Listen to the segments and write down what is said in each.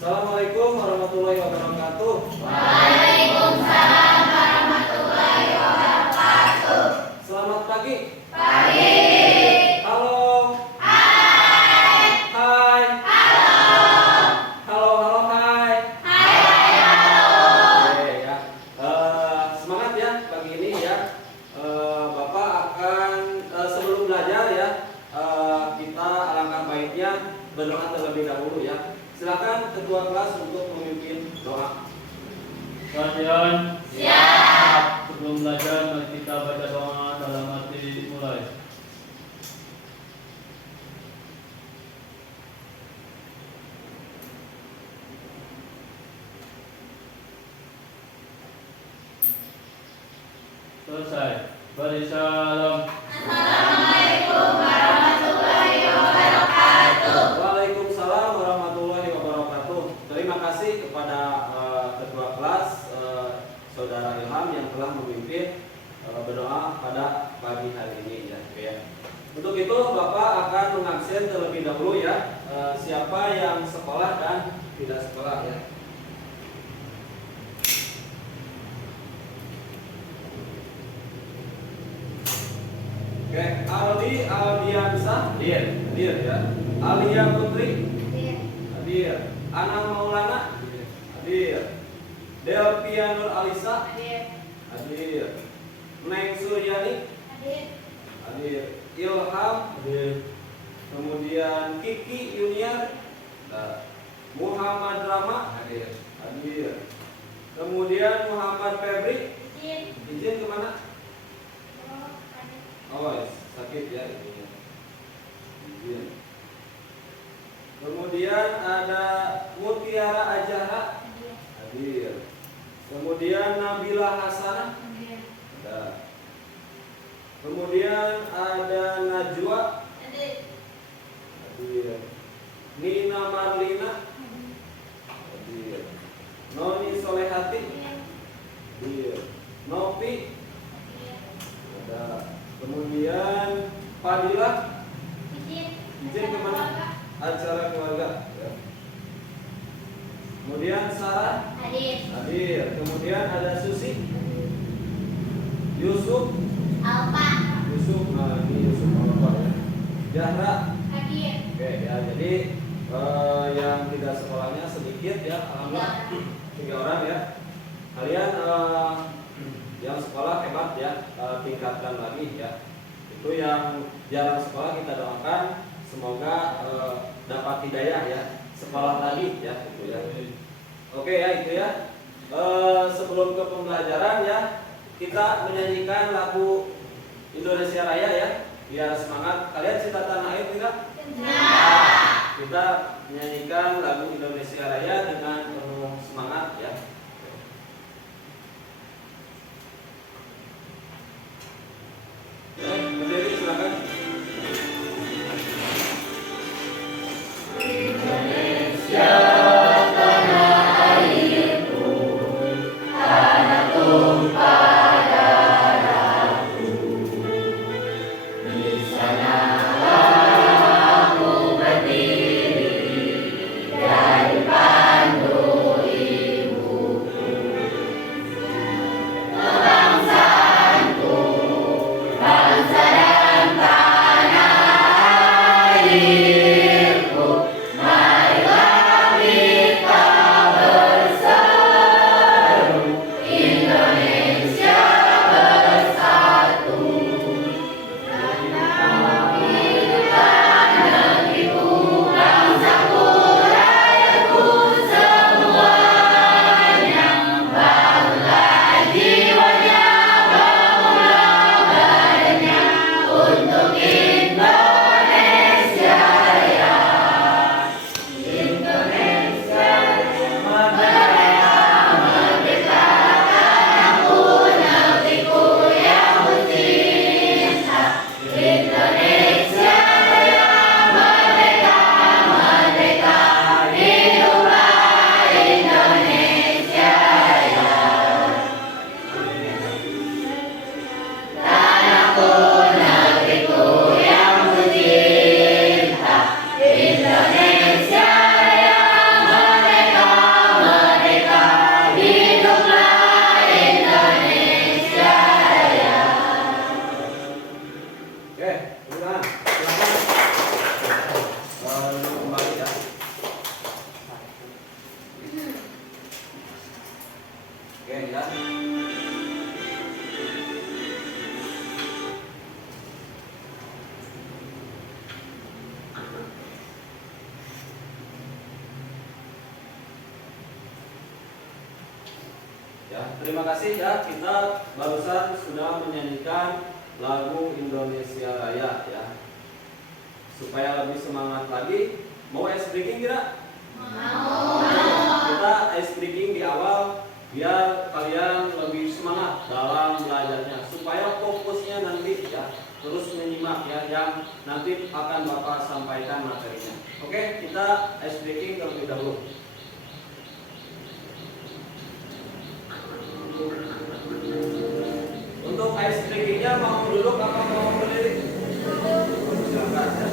Assalamualaikum warahmatullahi wabarakatuh. Waalaikumsalam warahmatullahi wabarakatuh. Selamat pagi. Pagi. Halo. Hai. Hai. Halo. Halo, halo, hai. Hai, hai, halo. Oke ya. Semangat ya pagi ini ya. Bapak akan sebelum belajar ya, kita alangkah baiknya berdoa terlebih dahulu ya. Silakan ketua kelas untuk memimpin doa. Kalian Siap. sebelum belajar mari kita baca doa dalam hati mulai. Selesai. Beri salam. Assalamualaikum warahmatullahi wabarakatuh. Waalaikumsalam warahmatullahi wabarakatuh. Terima kasih kepada ketua kelas Saudara Ilham yang telah memimpin berdoa pada pagi hari ini ya. Oke ya. Untuk itu Bapak akan mengaksen terlebih dahulu ya siapa yang sekolah dan tidak sekolah ya. Oke, Aldi Aldiansah hadir ya. Alia Putri hadir. Anang Maulana hadir. Delpia Nur Alisa hadir. Neng Suryani hadir. Ilham Hadir. kemudian Kiki Junior, Muhammad Rama Hadir. hadir. Kemudian Muhammad Febri, izin kemana? Oh, sakit ya ini. Izin. Kemudian ada Mutiara Ajara hadir. Kemudian Nabila Hasanah ada. Kemudian ada Najwa hadir. Nina Marlina hadir. Noni Solehati hadir. Nopi ada. Kemudian Fadilah izin kemana? Acara keluarga ya. Kemudian Sarah hadir. Kemudian ada Susi, Yusuf, nah ini Yusuf Alfa ya. Jahra. Oke ya, jadi yang tidak sekolahnya sedikit ya, alhamdulillah 3 orang ya. Kalian yang sekolah hebat ya, tingkatkan lagi ya. Itu yang jarang sekolah kita doakan semoga dapat hidayah ya, sekolah lagi ya itu ya. Oke ya itu ya. Sebelum ke pembelajaran ya, kita menyanyikan lagu Indonesia Raya ya, biar semangat. Kalian cinta tanah air tidak? Kita menyanyikan lagu Indonesia Raya dengan penuh semangat ya. Berdiri silakan. Indonesia tanah airku, tanah tumpah darahku. Di sanalah aku berdiri ya. Ya, terima kasih ya, kita barusan sudah menyanyikan lagu Indonesia Raya ya. Supaya lebih semangat lagi, mau ice breaking tidak? Mau. Kita ice breaking di awal biar kalian lebih semangat dalam belajarnya, supaya fokusnya nanti ya terus menyimak ya yang nanti akan Bapak sampaikan materinya. Oke, kita ice breaking terlebih dahulu. Untuk ice breakingnya mau duduk apa mau berdiri? Silakan ya.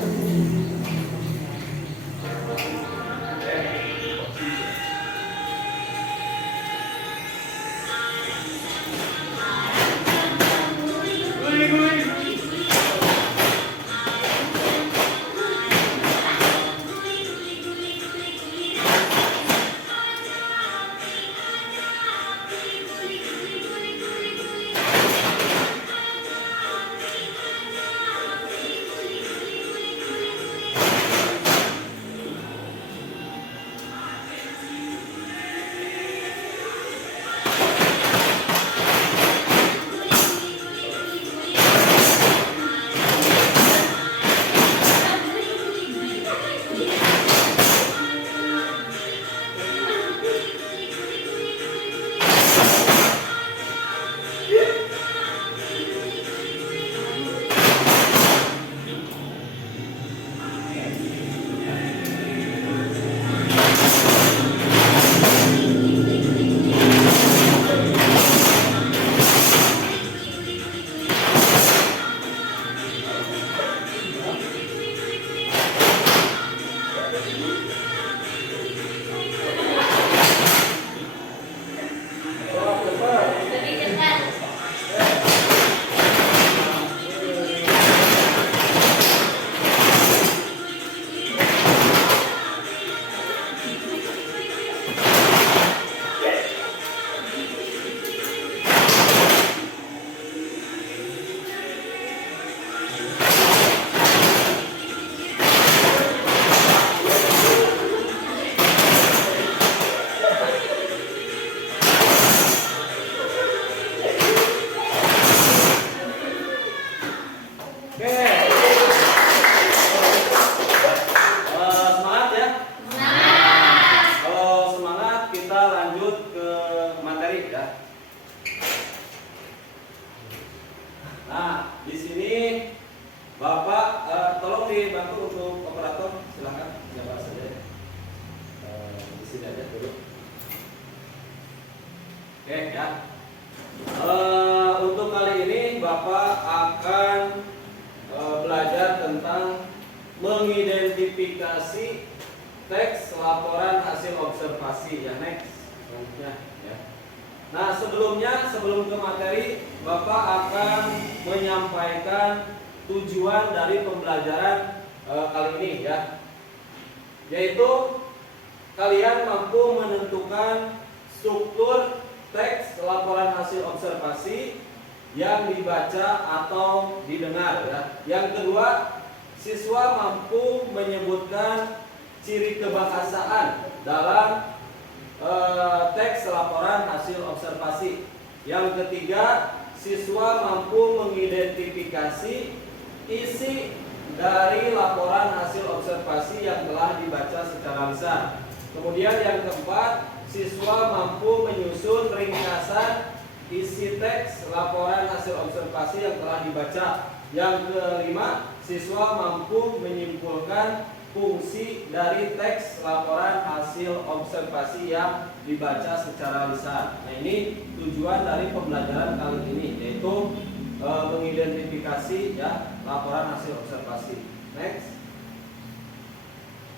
Lebih cepat. Oke. Semangat ya. Kalau semangat kita lanjut ke materi ya. Nah, di sini Bapak tolong dibantu untuk operator, silakan siapa saja. Di sini aja dulu. Oke ya. Untuk kali ini Bapak akan belajar tentang mengidentifikasi teks laporan hasil observasi ya, next selanjutnya ya. Nah, sebelum ke materi, Bapak akan menyampaikan tujuan dari pembelajaran kali ini ya, yaitu kalian mampu menentukan struktur teks laporan hasil observasi yang dibaca atau didengar ya. Yang kedua, siswa mampu menyebutkan ciri kebahasaan dalam teks laporan hasil observasi. Yang ketiga, siswa mampu mengidentifikasi isi dari laporan hasil observasi yang telah dibaca secara lisan. Kemudian yang keempat, siswa mampu menyusun ringkasan isi teks laporan hasil observasi yang telah dibaca. Yang kelima, siswa mampu menyimpulkan fungsi dari teks laporan hasil observasi yang dibaca secara lisan. Nah, ini tujuan dari pembelajaran kali ini, yaitu mengidentifikasi ya laporan hasil observasi. Next.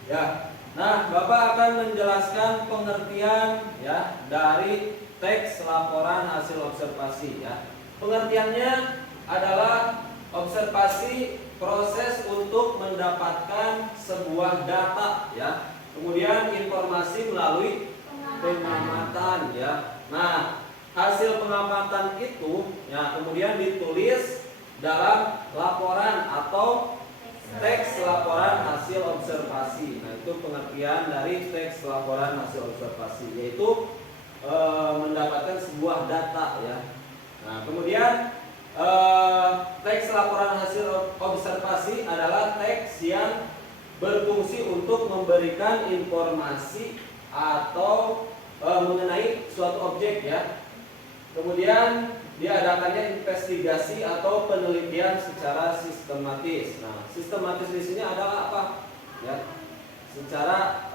Ya. Nah, Bapak akan menjelaskan pengertian ya dari teks laporan hasil observasi ya. Pengertiannya adalah observasi proses untuk mendapatkan sebuah data ya. Kemudian informasi melalui pengamatan ya. Nah, hasil pengamatan itu ya kemudian ditulis dalam laporan atau teks laporan hasil observasi. Nah, itu pengertian dari teks laporan hasil observasi, yaitu mendapatkan sebuah data ya. Nah, kemudian teks laporan hasil observasi adalah teks yang berfungsi untuk memberikan informasi atau mengenai suatu objek ya. Kemudian diadakannya investigasi atau penelitian secara sistematis. Nah, sistematis di sini adalah apa? Ya, secara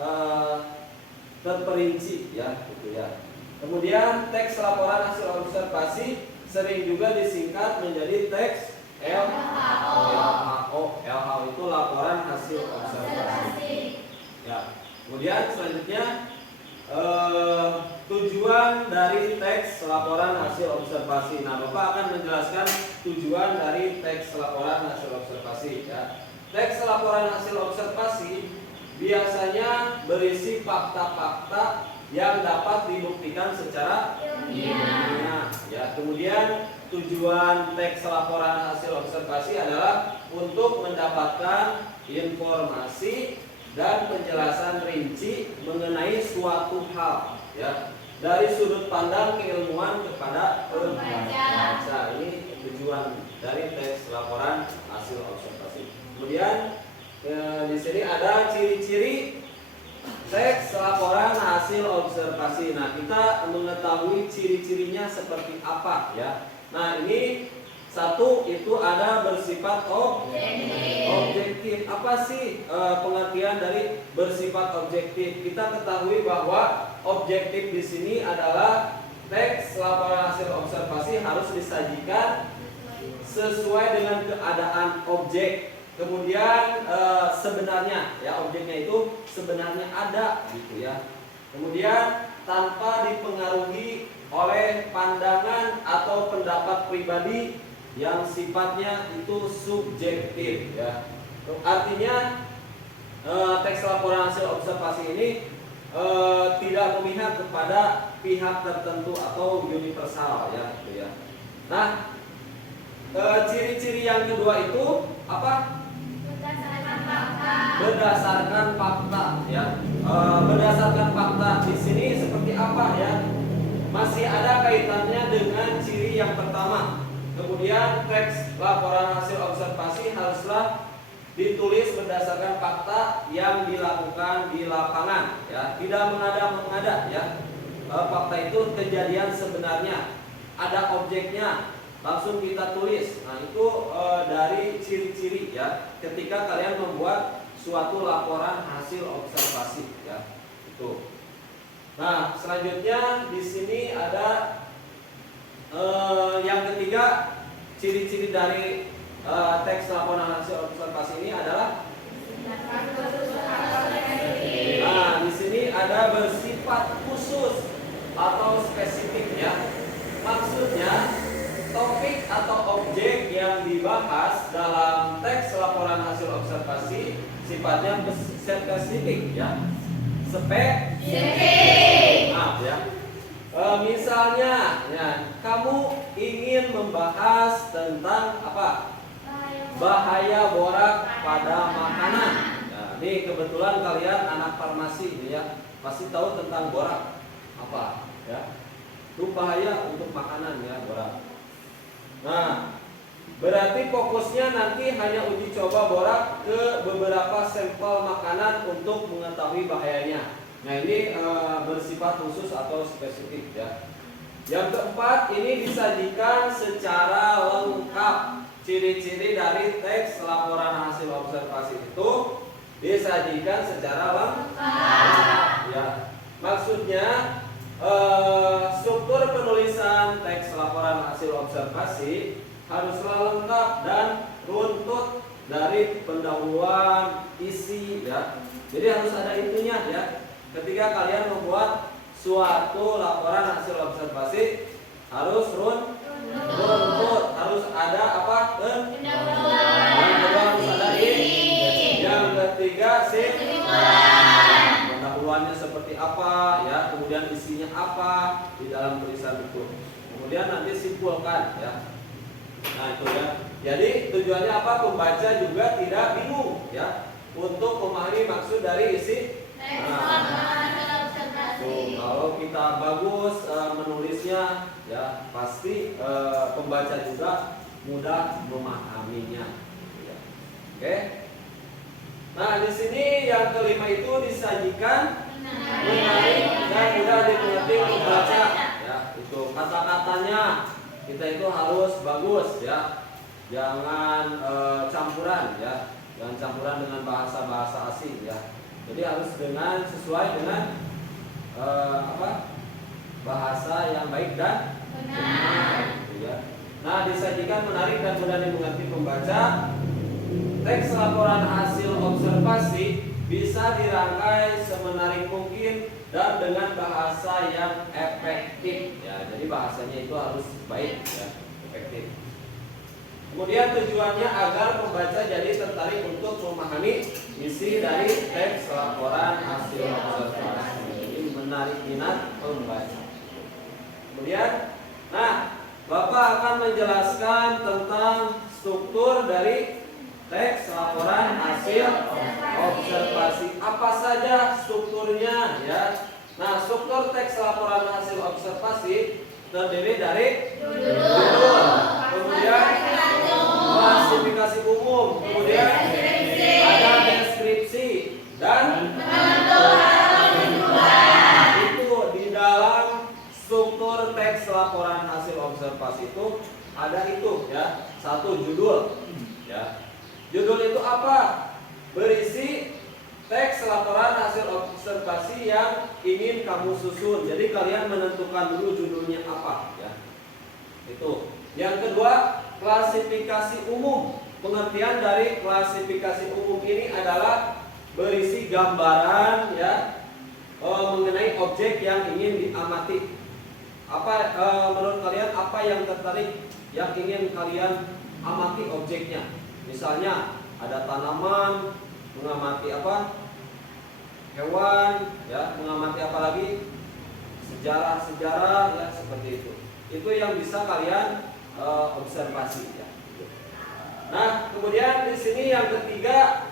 terperinci ya, gitu ya. Kemudian teks laporan hasil observasi sering juga disingkat menjadi teks LHO. LHO itu laporan hasil observasi. Ya. Kemudian selanjutnya tujuan dari teks laporan hasil observasi. Nah, Bapak akan menjelaskan tujuan dari teks laporan hasil observasi ya. Teks laporan hasil observasi biasanya berisi fakta-fakta yang dapat dibuktikan secara ilmiah ya. Kemudian tujuan teks laporan hasil observasi adalah untuk mendapatkan informasi dan penjelasan rinci mengenai suatu hal ya, dari sudut pandang keilmuan kepada pembaca. Ini tujuan dari teks laporan hasil observasi. Kemudian di sini ada ciri-ciri teks laporan hasil observasi. Nah, kita mengetahui ciri-cirinya seperti apa ya. Nah, ini satu itu ada bersifat objektif. Apa sih pengertian dari bersifat objektif? Kita ketahui bahwa objektif di sini adalah teks laporan hasil observasi harus disajikan sesuai dengan keadaan objek. Kemudian sebenarnya ya, objeknya itu sebenarnya ada gitu ya. Kemudian tanpa dipengaruhi oleh pandangan atau pendapat pribadi yang sifatnya itu subjektif ya. Artinya teks laporan hasil observasi ini tidak memihak kepada pihak tertentu atau universal ya, gitu ya. Nah, ciri-ciri yang kedua itu apa? Berdasarkan fakta ya. Berdasarkan fakta di sini seperti apa ya? Masih ada kaitannya dengan ciri yang pertama. Kemudian teks laporan hasil observasi haruslah ditulis berdasarkan fakta yang dilakukan di lapangan ya, tidak mengada-mengada ya. Fakta itu kejadian sebenarnya, ada objeknya, langsung kita tulis. Nah, itu dari ciri-ciri ya ketika kalian membuat suatu laporan hasil observasi ya. Itu. Nah, selanjutnya di sini ada yang ketiga, ciri-ciri dari teks laporan hasil observasi ini adalah di sini ada bersifat khusus atau spesifik ya. Maksudnya topik atau objek yang dibahas dalam teks laporan hasil observasi sifatnya spesifik ya. Spesifik. Maaf ya. Misalnya, ya, kamu ingin membahas tentang apa? Bahaya borak pada makanan. Nah, ini kebetulan kalian anak farmasi, ya, pasti tahu tentang borak apa, ya? Itu bahaya untuk makanan, ya, borak. Nah, berarti fokusnya nanti hanya uji coba borak ke beberapa sampel makanan untuk mengetahui bahayanya. Nah, ini bersifat khusus atau spesifik ya. Yang keempat, ini disajikan secara lengkap. Ciri-ciri dari teks laporan hasil observasi itu disajikan secara lengkap ya. Maksudnya struktur penulisan teks laporan hasil observasi haruslah lengkap dan runtut dari pendahuluan, isi ya. Jadi harus ada intinya ya. Ketika kalian membuat suatu laporan hasil observasi harus runtut, harus ada apa? Pendahuluan. Yang kedua harus ada isi. Yang ketiga pendahuluan tujuannya seperti apa ya, kemudian isinya apa di dalam tulisan itu. Kemudian nanti simpulkan ya. Nah itu ya. Jadi tujuannya apa? Pembaca juga tidak bingung ya untuk memahami maksud dari isi. Kalau kita bagus menulisnya ya pasti pembaca juga mudah memahaminya. Ya. Oke. Nah di sini yang kelima itu disajikan menarik dan mudah dimengerti pembaca. Ya itu kata-katanya kita itu harus bagus ya, jangan campuran ya, jangan campuran dengan bahasa-bahasa asing ya. Jadi harus dengan sesuai dengan bahasa yang baik dan benar. Ya. Nah disajikan menarik dan mudah dimengerti pembaca. Teks laporan hasil observasi bisa dirangkai semenarik mungkin dan dengan bahasa yang efektif. Ya, jadi bahasanya itu harus baik, ya, efektif. Kemudian tujuannya agar pembaca jadi tertarik untuk memahami isi dari teks laporan hasil observasi. Ini menarik minat pembaca. Kemudian, nah, Bapak akan menjelaskan tentang struktur dari teks laporan hasil observasi. Apa saja strukturnya ya? Nah, struktur teks laporan hasil observasi terdiri dari judul, kemudian klasifikasi umum, kemudian ada deskripsi dan itu di dalam struktur teks laporan hasil observasi itu ada itu ya, satu judul ya. Judul itu apa? Berisi teks laporan hasil observasi yang ingin kamu susun. Jadi kalian menentukan dulu judulnya apa ya. Itu. Yang kedua, klasifikasi umum. Pengertian dari klasifikasi umum ini adalah berisi gambaran ya mengenai objek yang ingin diamati. Apa menurut kalian apa yang tertarik yang ingin kalian amati objeknya? Misalnya ada tanaman, mengamati apa? Hewan, ya, mengamati apa lagi? Sejarah-sejarah, ya, seperti itu. Itu yang bisa kalian observasi, ya. Nah, kemudian di sini yang ketiga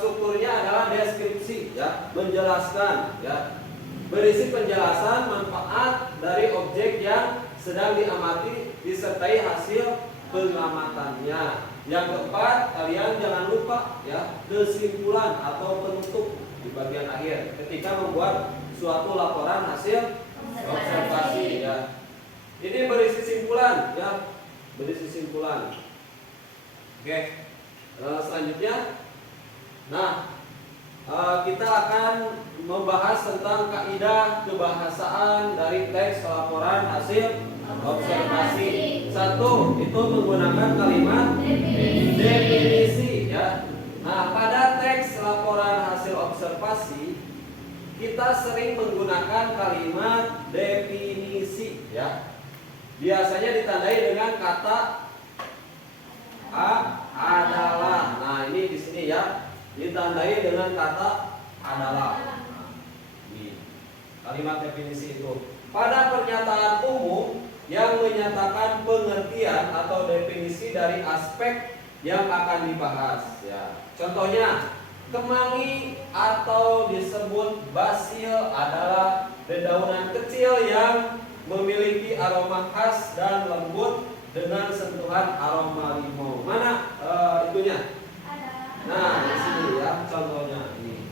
strukturnya adalah deskripsi, ya, menjelaskan, ya, berisi penjelasan manfaat dari objek yang sedang diamati disertai hasil pengamatannya. Yang keempat, kalian jangan lupa ya kesimpulan atau penutup di bagian akhir ketika membuat suatu laporan hasil observasi ya. Ini berisi simpulan ya, berisi simpulan. Oke, selanjutnya, nah kita akan membahas tentang kaidah kebahasaan dari teks laporan hasil observasi. Satu, itu menggunakan kalimat definisi ya. Nah, pada teks laporan hasil observasi kita sering menggunakan kalimat definisi ya. Biasanya ditandai dengan kata adalah. Nah, ini di sini ya, ditandai dengan kata adalah. Ini kalimat definisi itu. Pada pernyataan umum yang menyatakan pengertian atau definisi dari aspek yang akan dibahas ya. Contohnya, kemangi atau disebut basil adalah dedaunan kecil yang memiliki aroma khas dan lembut dengan sentuhan aroma limau. Mana itunya? Nah, di sini ya contohnya ini.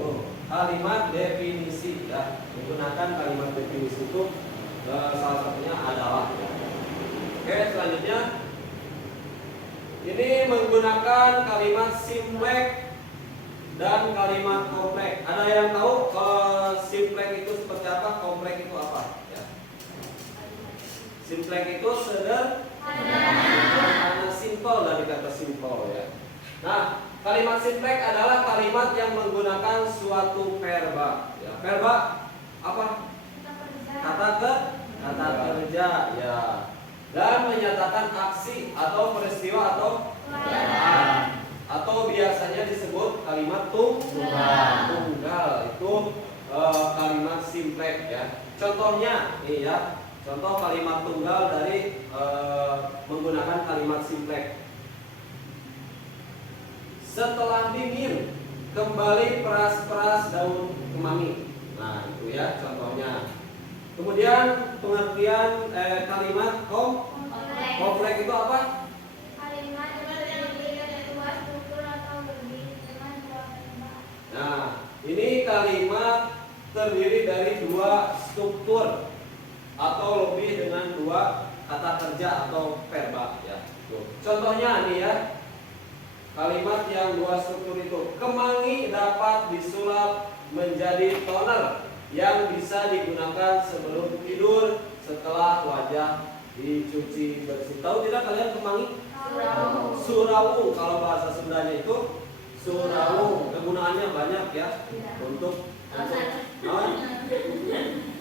Tuh, kalimat definisi ya. Menggunakan kalimat definisi itu salah satunya adalah ya. Oke, selanjutnya ini menggunakan kalimat simplek dan kalimat kompleks. Ada yang tahu simplek itu seperti apa, kompleks itu apa ya? Simplek itu sederhana, simple dari kata simple ya. Nah, kalimat simplek adalah kalimat yang menggunakan suatu verba ya. Verba apa? Kata kerja ya, dan menyatakan aksi atau peristiwa atau keadaan. atau biasanya disebut kalimat tunggal. Itu kalimat simplex ya. Contohnya nih ya, contoh kalimat tunggal dari menggunakan kalimat simplex. Setelah dingin kembali peras-peras daun kemangi. Nah itu ya contohnya. Kemudian pengertian kalimat kompleks itu apa? Kalimat yang terdiri dari dua struktur atau lebih dengan dua kalimat. Nah, ini kalimat terdiri dari dua struktur atau lebih dengan dua kata kerja atau verba ya. Tuh. Contohnya nih ya. Kalimat yang dua struktur itu, kemangi dapat disulap menjadi toner yang bisa digunakan sebelum tidur setelah wajah dicuci bersih. Tahu tidak kalian kemangi? Surawu. Kalau bahasa Sundanya itu surawu. Kegunaannya banyak ya untuk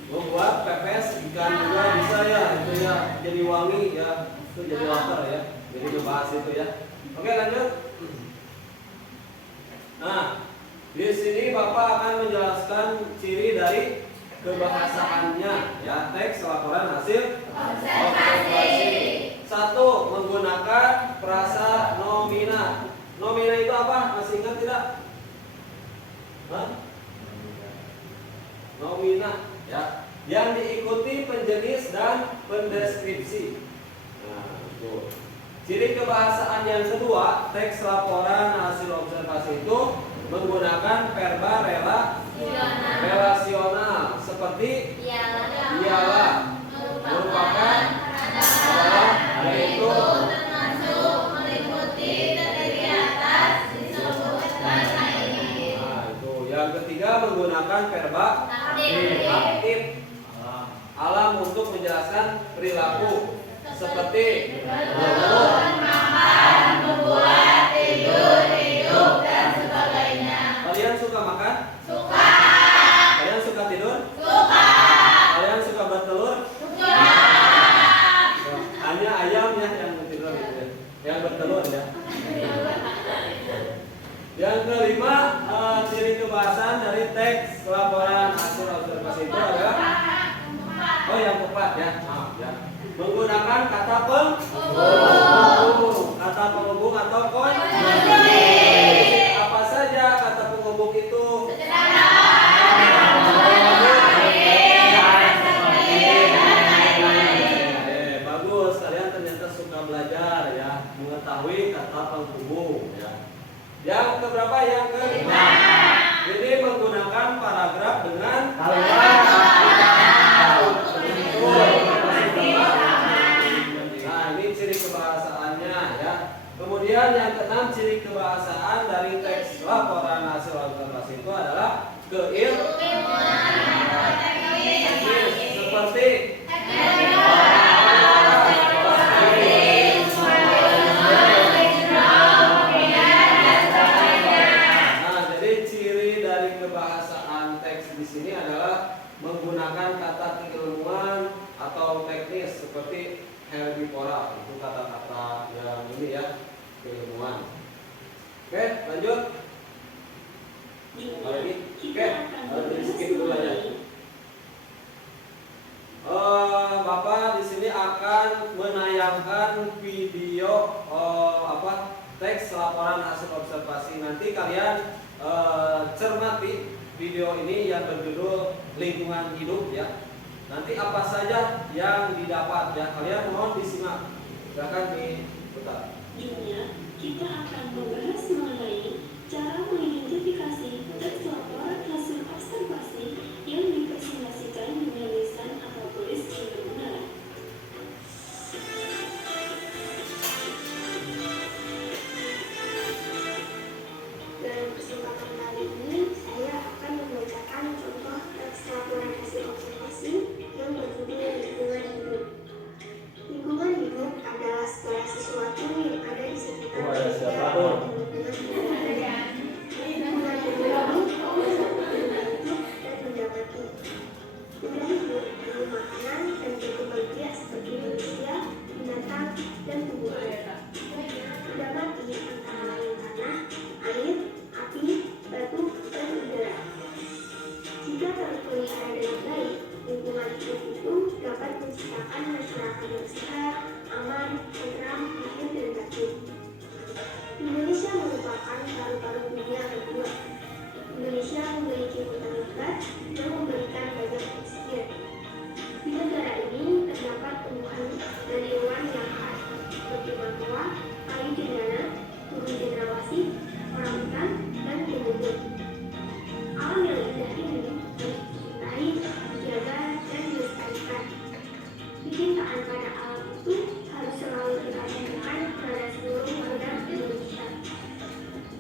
membuat pepes ikan juga bisa ya. Itu ya jadi wangi ya. Itu jadi water ya. Jadi dibahas itu ya. Oke lanjut. Nah, di sini Bapak akan menjelaskan ciri dari kebahasaannya ya, teks laporan hasil observasi. 1. Menggunakan frasa nomina. Nomina itu apa? Masih ingat tidak? Nomina ya, yang diikuti penjenis dan pendeskripsi. Nah, itu. Ciri kebahasaan yang kedua, teks laporan hasil observasi itu menggunakan verba relasional seperti ialah, merupakan, adalah, yaitu, termasuk, meliputi, terdiri atas, disebutkan ini. Nah, itu. Yang ketiga menggunakan verba aktif alam untuk menjelaskan perilaku seperti Bangun, makan, membuat, tidur, hidup, dan sebagainya. Kalian suka makan? Suka. Kalian suka tidur? Suka. Kalian suka bertelur? Suka. Hanya ayam ya yang tidur gitu ya. Yang bertelur ya. Yang kelima, ciri kebahasan dari teks laporan hasil observasi itu adalah yang tepat ya. Maaf ya. Menggunakan kata penghubung. Kata penghubung atau konjungsi. Apa saja kata penghubung itu? Bagus, kalian ternyata suka belajar ya, mengetahui kata penghubung ya. Yang keberapa? Yang kelima. Jadi menggunakan paragraf dengan kalimat. Nah, ini ciri kebahasaannya ya. Kemudian yang keenam, ciri kebahasaan dari teks laporan hasil observasi itu adalah seperti kebahasaan teks di sini adalah menggunakan kata keilmuan atau teknis seperti herbivora, itu kata-kata yang ini ya, keilmuan. Oke, lanjut. Lagi. Oke, harus skip dulu aja. Bapak di sini akan menayangkan video teks laporan hasil observasi. Nanti kalian cermati video ini yang berjudul lingkungan hidup ya. Nanti apa saja yang didapat ya, kalian mohon disimak. Silakan diputar. Selanjutnya kita akan membahas mengenai cara mengidentifikasi teks laporan hasil observasi yang dipresentasikan dengan lisan atau tulis yang benar. Dalam kesempatan kali ini, saya akan membacakan contoh teks laporan hasil observasi yang berjudul lingkungan hidup. Lingkungan hidup adalah segala sesuatu yang ada di sekitar manusia dan lingkungan hidup. Lingkungan hidup ini membuat hidup dan mendapati. Benda hidup penuh makanan dan berbahagia seperti manusia, binatang, dan tumbuhan. Benda mati antara lain tanah, terpelihara dengan baik, lingkungan hidup itu dapat menciptakan masyarakat yang sehat, aman, tentram, adil, dan tertib. Indonesia merupakan paru-paru dunia kedua. Indonesia memiliki hutan lebat yang memberikan banyak oksigen. Di negara ini terdapat tumbuhan dan hewan yang khas seperti bangkoa, kayu cendana, burung cendrawasih, orangutan, dan komodo. Alam yang indah ini harus dicintai, dijaga, dan dilestarikan. Kecintaan pada alam itu harus selalu kita tunjukkan kepada seluruh warga Indonesia.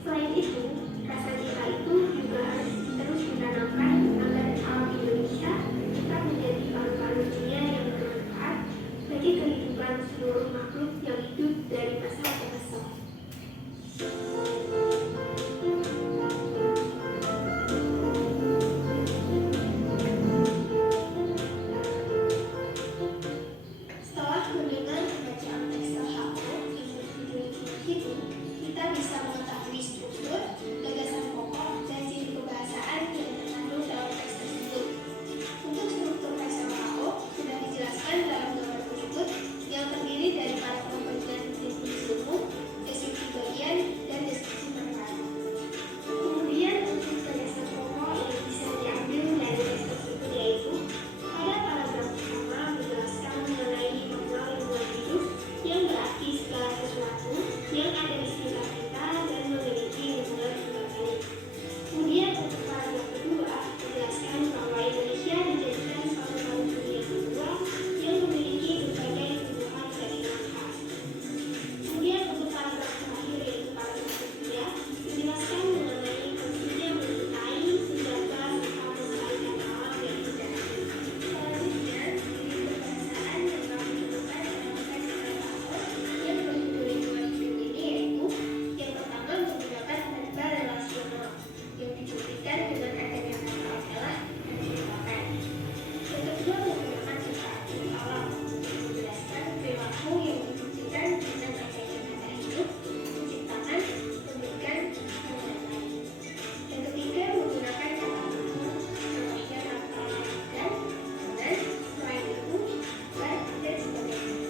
Selain itu, rasa cinta itu juga harus terus ditanamkan agar alam Indonesia tetap menjadi paru-paru dunia yang bermanfaat bagi kehidupan seluruh makhluk yang hidup dari masa ke masa. Setelah mendengar bacaan teks LHO itu, kita bisa mengetahui struktur, gagasan pokok, dan ciri kebahasaan yang terkandung dalam teks tersebut. Untuk struktur teks LHO sudah dijelaskan dalam gambar berikut yang terdiri dari para pembagian definisi umum, deskripsi bagian, dan deskripsi perkara. Kemudian untuk gagasan pokok yang bisa diambil dari teks tersebut yaitu pada paragraf pertama menjelaskan mengenai makna lingkungan hidup yang berarti segala sesuatu yang ada di sekitar kita dan memiliki lingkungan kembali. Kemudian untuk paragraf kedua menjelaskan bahwa Indonesia dijadikan paru-paru dunia kedua yang memiliki berbagai tumbuhan dan hewan khas. Kemudian untuk paragraf terakhir yaitu paragraf ketiga menjelaskan mengenai pentingnya mencintai, menjaga, serta melestarikan alam yang indah. Selanjutnya, ciri kebahasaan yang kami temukan dalam teks LHO yang berjudul lingkungan hidup ini yaitu yang pertama menggunakan verba relasional yang dibuktikan dengan adanya kata adalah dan merupakan. Yang kedua menggunakan kata aktif alam yang menjelaskan perilaku yang dibuktikan dengan adanya kata hidup, menciptakan, memberikan, dan lain-lain. Yang ketiga menggunakan kata hukum, contohnya kata dan, selain itu, dan sebagainya.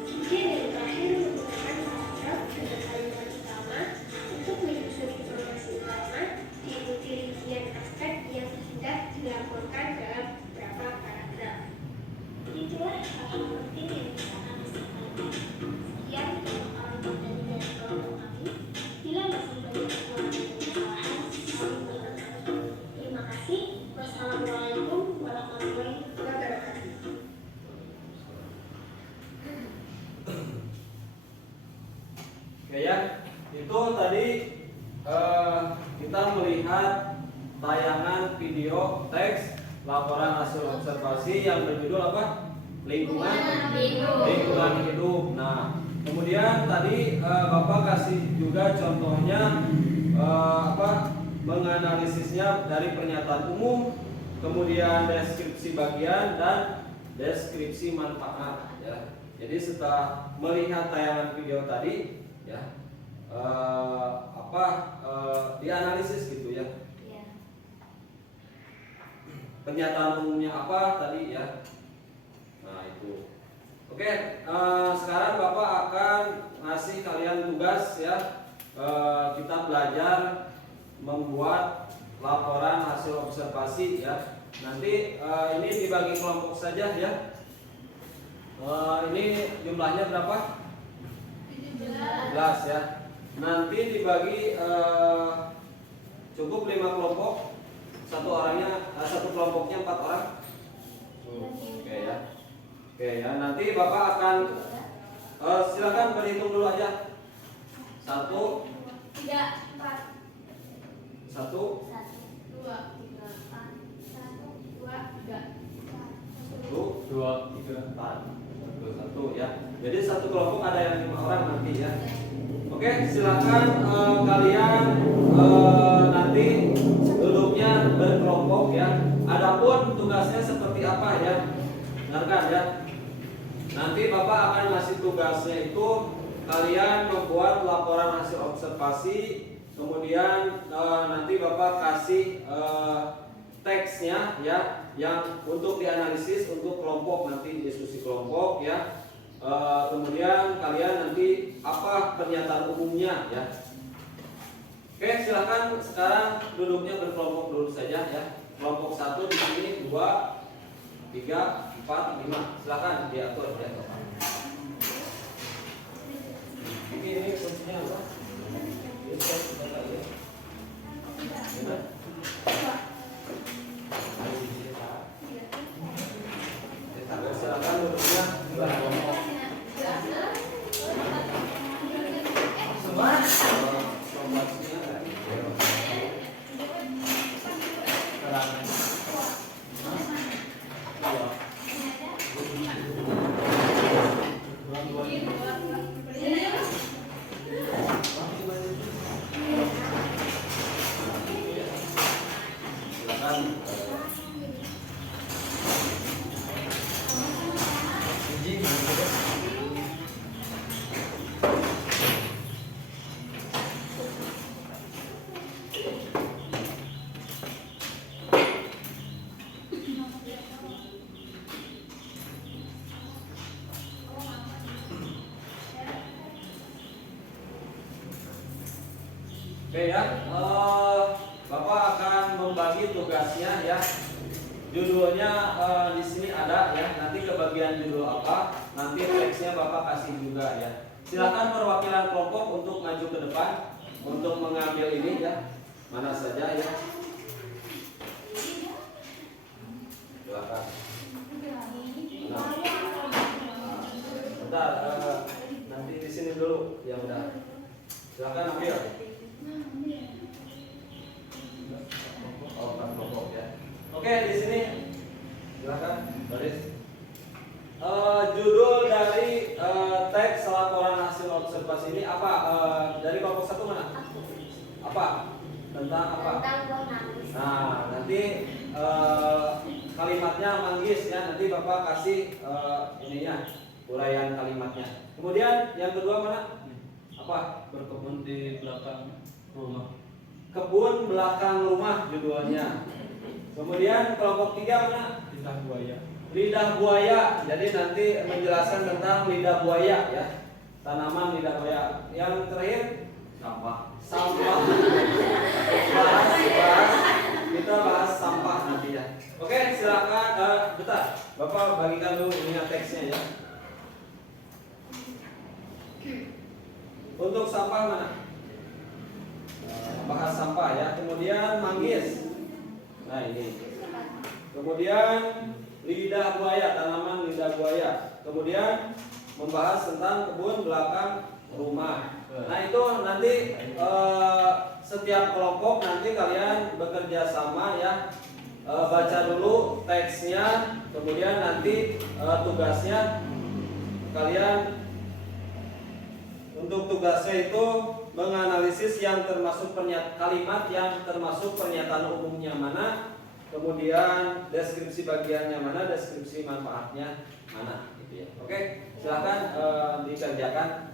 Kemudian yang terakhir menggunakan paragraf dengan kalimat utama untuk menyusun informasi utama diikuti rincian aspek yang hendak dilaporkan dalam beberapa paragraf. Itulah hal penting yang bisa kami sampaikan. Sekian pemaparan dari kelompok kami. Bila masih banyak kekurangan dan kesalahan, kami mohon maaf. Terima kasih. Wassalamualaikum warahmatullahi wabarakatuh. Oke ya, itu tadi kita melihat tayangan video teks laporan hasil observasi yang berjudul apa? Lingkungan hidup. Nah, kemudian tadi Bapak kasih juga contohnya menganalisisnya dari pernyataan umum, kemudian deskripsi bagian dan deskripsi manfaat ya. Jadi setelah melihat tayangan video tadi ya dianalisis gitu ya. Pernyataan umumnya apa tadi ya. Nah itu. Oke, sekarang Bapak akan ngasih kalian tugas ya. Kita belajar membuat laporan hasil observasi ya. Nanti ini dibagi kelompok saja ya. Ini jumlahnya berapa? 17 ya. Nanti dibagi cukup 5 kelompok. Satu kelompoknya 4 orang. Oke ya. Oke ya. Nanti Bapak akan silakan berhitung dulu aja. 1 3, 4 1 2, 3, 4 1, 2, 3 2, 3, 4 1 ya. Jadi satu kelompok ada yang 5 orang nanti ya. Oke, silakan kalian nanti duduknya berkelompok ya. Adapun tugasnya seperti apa ya? Dengarkan ya. Nanti Bapak akan ngasih tugasnya itu kalian membuat laporan hasil observasi. Kemudian nanti Bapak kasih teksnya ya, yang untuk dianalisis untuk kelompok nanti diskusi kelompok ya. Kemudian kalian nanti apa pernyataan umumnya ya. Oke, silakan sekarang duduknya berkelompok dulu saja ya. Kelompok 1 di sini 2, 3, 4, 5. Silakan diatur ya. Ini kuncinya apa? Silakan duduknya berkelompok. Oke ya, Bapak akan membagi tugasnya ya. Judulnya di sini ada ya. Nanti kebagian judul apa, nanti teksnya Bapak kasih juga ya. Silakan perwakilan kelompok untuk maju ke depan untuk mengambil ini ya. Mana saja ya. Silakan. Bentar, nanti di sini dulu ya udah. Silakan ambil. Oh, kelompok ya. Oke, di sini silakan baris. Judul dari teks laporan hasil observasi ini apa? Dari kelompok 1 mana? Apa? Tentang apa? Nah, nanti kalimatnya manggis ya. Nanti Bapak kasih ininya, uraian kalimatnya. Kemudian yang kedua mana? Apa? Berkebun di belakang rumah. Kebun belakang rumah judulnya. Kemudian kelompok 3 mana? Lidah buaya. Lidah buaya. Jadi nanti menjelaskan tentang lidah buaya ya. Tanaman lidah buaya. Yang terakhir Sampah. sampah. Kita bahas sampah nanti ya. Oke, silakan. Bentar, Bapak bagikan dulu ini teksnya ya. Untuk sampah mana? Bahas sampah ya. Kemudian manggis. Nah ini. Kemudian lidah buaya, tanaman lidah buaya. Kemudian membahas tentang kebun belakang rumah. Nah itu nanti setiap kelompok nanti kalian bekerja sama ya. Baca dulu teksnya. Kemudian nanti tugasnya kalian untuk tugasnya itu menganalisis yang termasuk kalimat yang termasuk pernyataan umumnya mana, kemudian deskripsi bagiannya mana, deskripsi manfaatnya mana, gitu ya. Oke, silakan dikerjakan.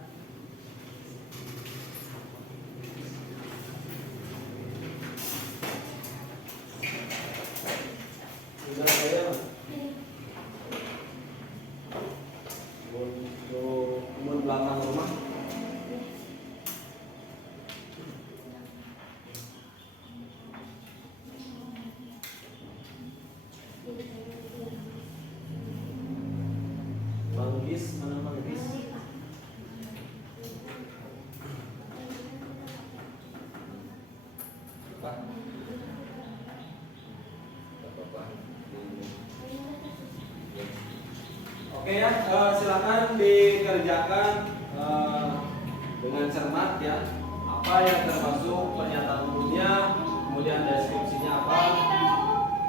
Sudah saya untuk kebun belakang rumah. Manggis, mana manggis? Apa? Oke ya, silakan dikerjakan dengan cermat ya. Apa yang termasuk pernyataan umumnya, kemudian deskripsinya apa?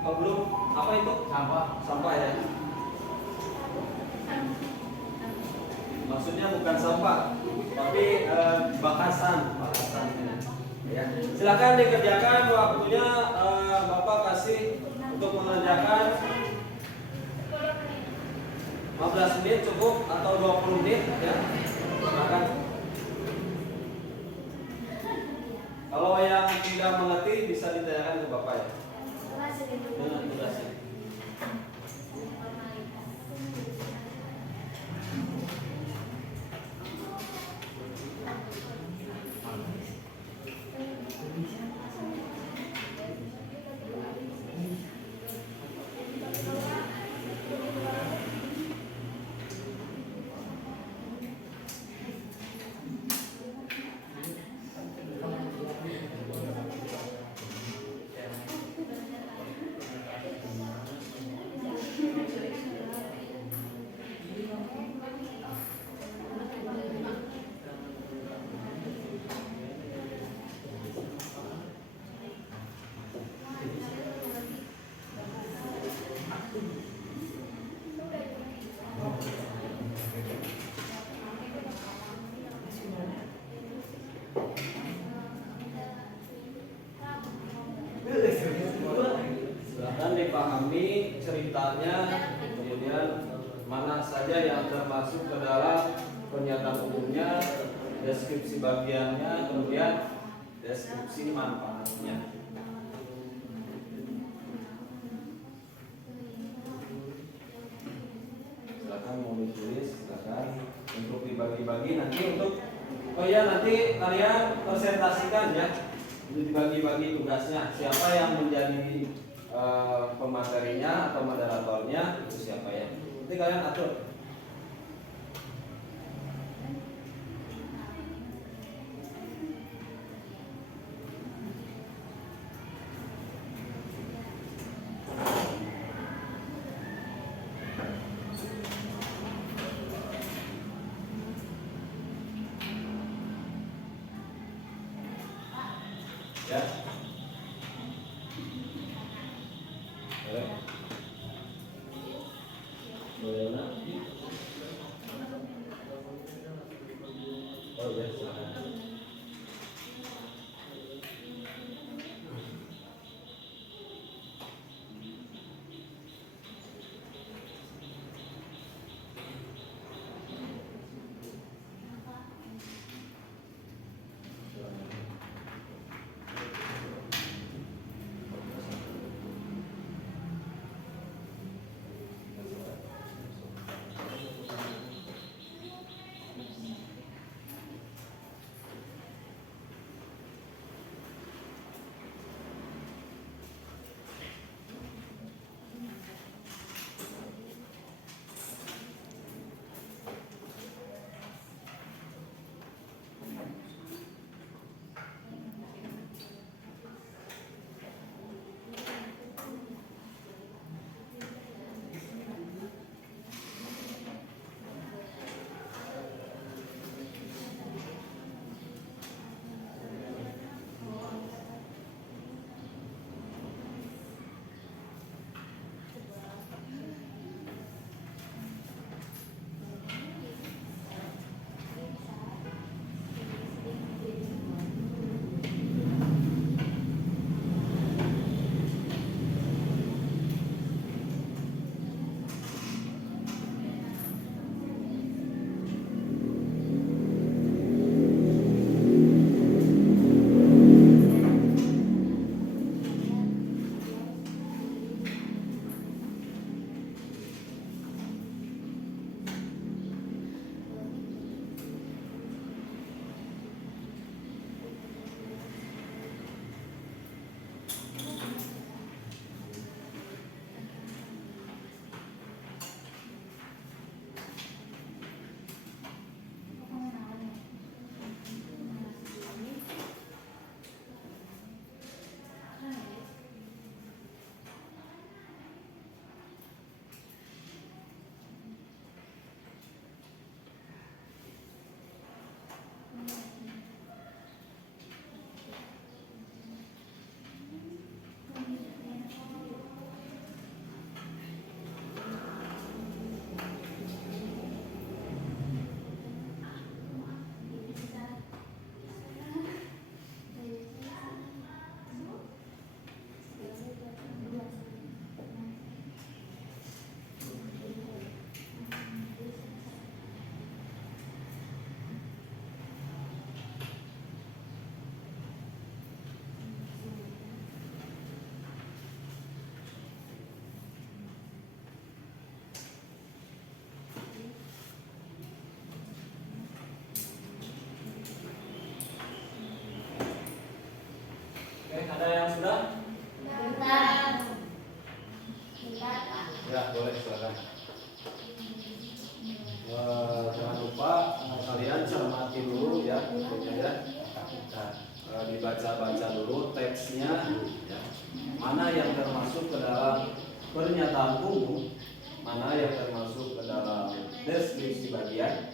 Oh belum, apa itu? Sampah. Sampah ya. Maksudnya bukan sampah, tapi bahasan. Ya. Silakan dikerjakan, waktunya Bapak kasih untuk mengerjakan 15 menit cukup atau 20 menit ya. Silakan. Kalau yang tidak mengerti bisa ditanyakan ke Bapak ya. memahami ceritanya, kemudian mana saja yang termasuk ke dalam pernyataan umumnya, deskripsi bagiannya, kemudian deskripsi manfaatnya. Silakan mau ditulis, silakan untuk dibagi-bagi nanti untuk nanti kalian presentasikan ya, untuk dibagi-bagi tugasnya. Siapa yang menjadi pematerinya atau moderatornya itu siapa ya? Nanti kalian atur. Ya. Boleh. Boleh nak? Oh ya, silakan. Ada yang sudah? Ya, boleh silakan. Jangan lupa kalian cermati dulu ya, ya. Dibaca-baca dulu teksnya, ya. Mana yang termasuk ke dalam pernyataan umum, mana yang termasuk ke dalam deskripsi bagian,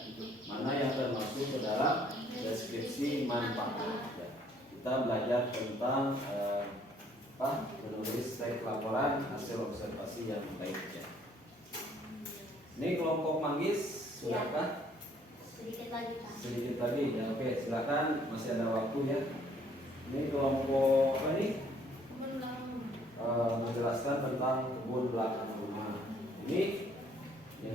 mana yang termasuk ke dalam deskripsi manfaat. Ya. Kita belajar tentang menulis teks laporan hasil observasi yang baik ya. Ini kelompok manggis sudahkah? Sedikit lagi Pak. Sedikit lagi ya, oke silakan, masih ada waktu ya. Ini kelompok apa ini? menjelaskan tentang kebun belakang rumah. Ini ya,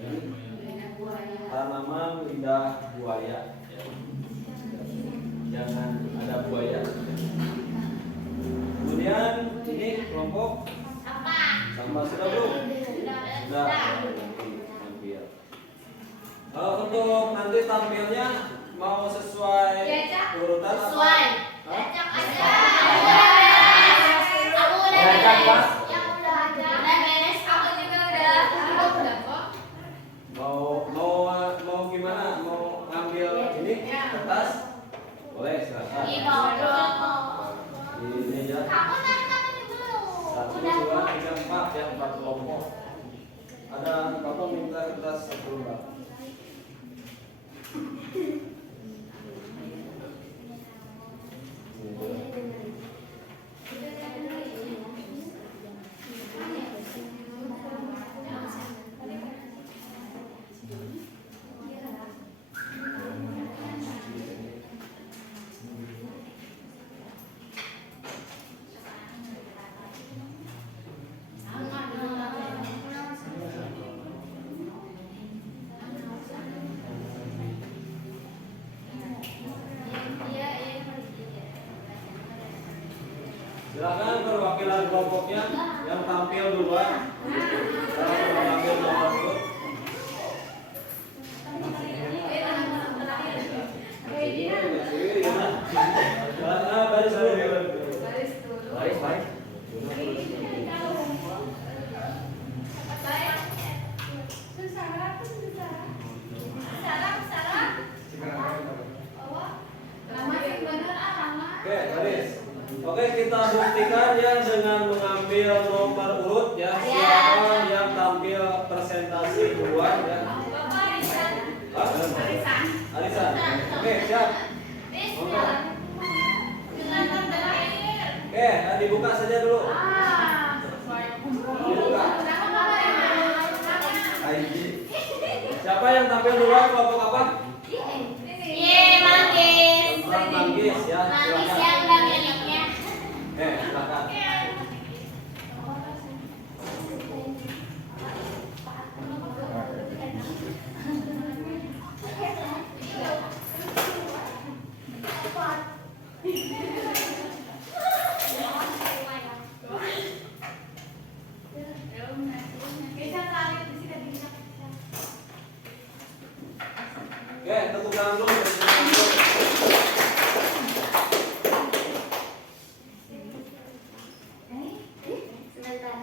tanaman lidah buaya. Jangan ada buaya. Kemudian ini kelompok sampah sudah belum? Sudah. Tampil. Untuk nanti tampilnya mau sesuai urutan apa? Sesuai. Hah? Acak aja. Acak, Pak. Yang udah ada. Udah beres. Aku juga udah. Udah kok. Mau gimana? Mau ngambil ini kertas? Boleh silakan. Ini ngobrol. Ini aja. Kamu tadi katanya belum. 1, 2, 3, 4 ya, 4 kelompok. Ada kamu minta kertas 1 lembar. Silakan perwakilan kelompoknya yang tampil duluan. Tampil nomor 1. Baris dulu. Baris. Oke, baris. Oke, kita buktikan ya dengan mengambil nomor urut ya. Siapa yang tampil presentasi duluan ya? Arisan. Oke, siap. Oke, dibuka saja dulu. Dibuka. Siapa yang tampil duluan kelompok apa? Manggis ya. Silakan. Silakan. Oke, tepuk tangan dulu. Sebentar.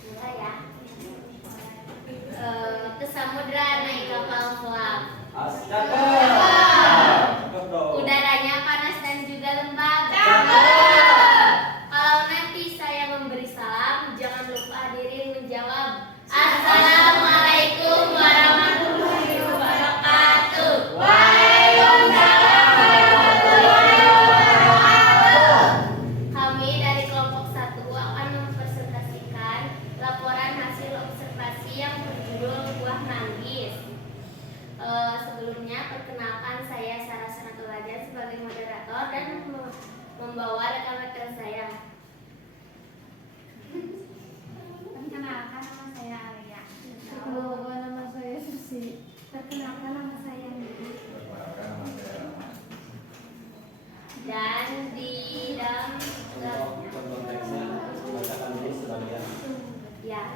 Mulai ya. Ke samudra naik kapal selam. Cakep dong. Udaranya panas dan juga lembab. Kalau nanti saya memberi salam, jangan lupa diri menjawab. Assalamualaikum warahmatullahi wabarakatuh. Waalaikumsalam warahmatullahi wabarakatuh. Kami dari kelompok 1 akan mempresentasikan laporan hasil observasi yang berjudul Buah Manggis. Sebelumnya perkenalkan, saya Sarah Sanatul Lajar sebagai moderator dan membawa rekan-rekan saya. Perkenalkan, nama saya Alia. Halo, nama saya Susi. Perkenalkan, nama saya Nidi. Dan di dalam Contoh teksnya bacakan dulu sebagian. ya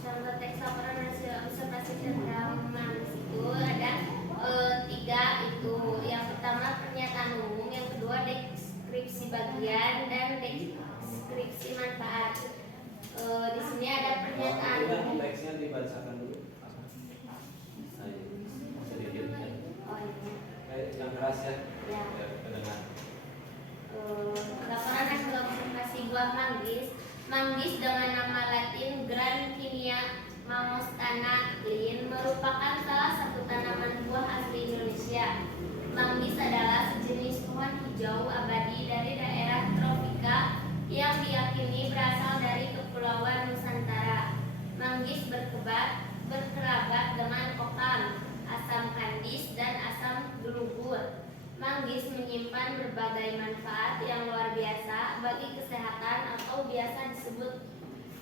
contoh teks laporan hasil observasi tentang manggis itu ada 3 itu. Yang pertama pernyataan umum, yang kedua deskripsi bagian, dan deskripsi manfaat. Di sini ada pernyataan umum. Teksnya dibacakan dulu. Sedikit. Oh ini. Yang keras ya. Ya. Kedengar. Laporan hasil observasi buah manggis. Manggis dengan nama Latin Gran Kinia Mangostana Lin merupakan salah satu tanaman buah asli Indonesia. Manggis adalah sejenis pohon hijau abadi dari daerah tropika yang diyakini berasal dari Kepulauan Nusantara. Manggis berkerabat dengan kokam. Manggis menyimpan berbagai manfaat yang luar biasa bagi kesehatan atau biasa disebut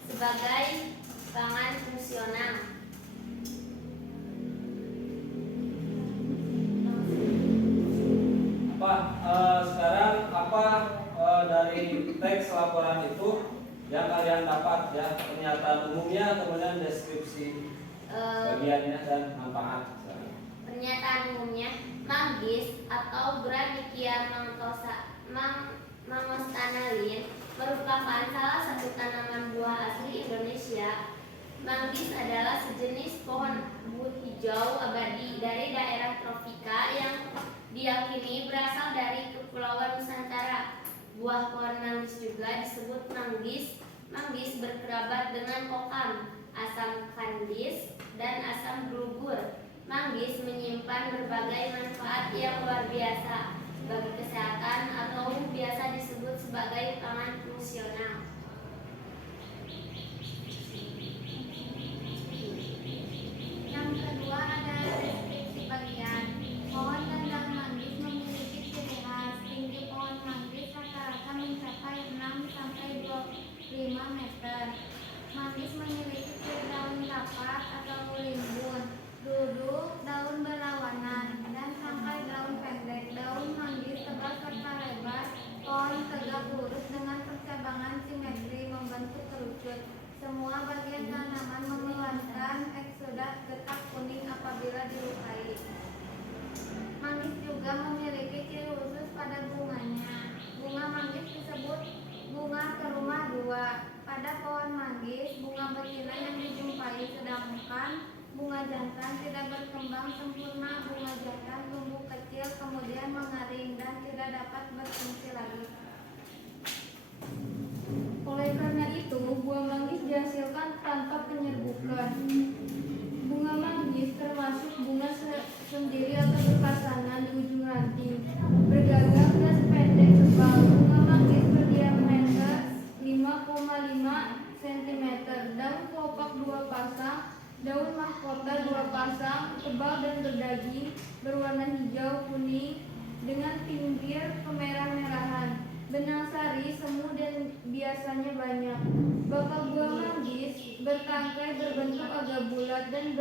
sebagai pangan fungsional. Sekarang dari teks laporan itu yang kalian dapat ya, pernyataan umumnya, kemudian deskripsi bagiannya dan manfaat. Pernyataan umumnya, manggis atau Gramikia mangostana merupakan salah satu tanaman buah asli Indonesia. Manggis adalah sejenis pohon hijau abadi dari daerah tropika yang diyakini berasal dari Kepulauan Nusantara. Buah pohon manggis juga disebut manggis. Manggis berkerabat dengan kokam, asam kandis, dan asam gugur. Manggis menyimpan berbagai manfaat yang luar biasa bagi kesehatan atau biasa disebut sebagai pangan fungsional. Yang kedua adalah deskripsi bagian. Pohon tandang manggis memiliki ciri khas. Tinggi pohon manggis rata-rata mencapai 6 sampai 25 meter. Manggis memiliki ciri daun rapat atau rimbun, duduk, daun berlawanan, dan tangkai daun pendek. Daun manggis tebal serta lebar, pohon tegak lurus dengan percabangan simetri membentuk kerucut. Semua bagian tanaman mengeluarkan eksudat getah kuning apabila dilukai. Manggis juga memiliki ciri khusus pada bunganya. Bunga manggis disebut bunga ke rumah dua. Pada pohon manggis, bunga betina yang dijumpai, sedangkan bunga jantan tidak berkembang sempurna. Bunga jantan tumbuh kecil kemudian mengaring dan tidak dapat berfungsi lagi. Oleh karena itu, buah manggis dihasilkan tanpa penyerbukan. Bunga manggis termasuk bunga sendiri atau berpasangan di ujung ranting, bergagak dan pendek tebal. Bunga manggis berdiameter 5,5 cm, daun kelopak 2 pasang, daun mahkota 2 pasang, tebal dan berdaging, berwarna hijau kuning dengan pinggir kemerah-merahan. Benang sari, semu dan biasanya banyak. Bakal buah manggis bertangkai berbentuk agak bulat dan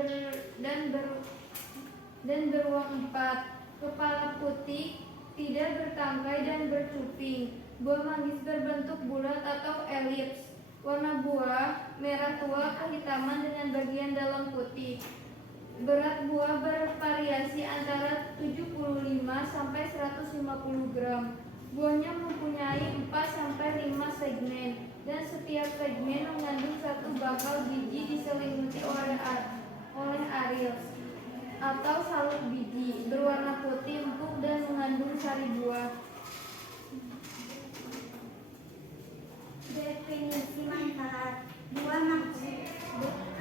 beruang 4. Kepala putih, tidak bertangkai dan bercuping. Buah manggis berbentuk bulat atau elips. Warna buah merah tua kehitaman dengan bagian dalam putih. Berat buah bervariasi antara 75 sampai 150 gram. Buahnya mempunyai 4 sampai 5 segmen dan setiap segmen mengandung 1 bakal biji diselimuti oleh arils atau saluk biji, berwarna putih empuk dan mengandung sari buah. Definisi manfaat.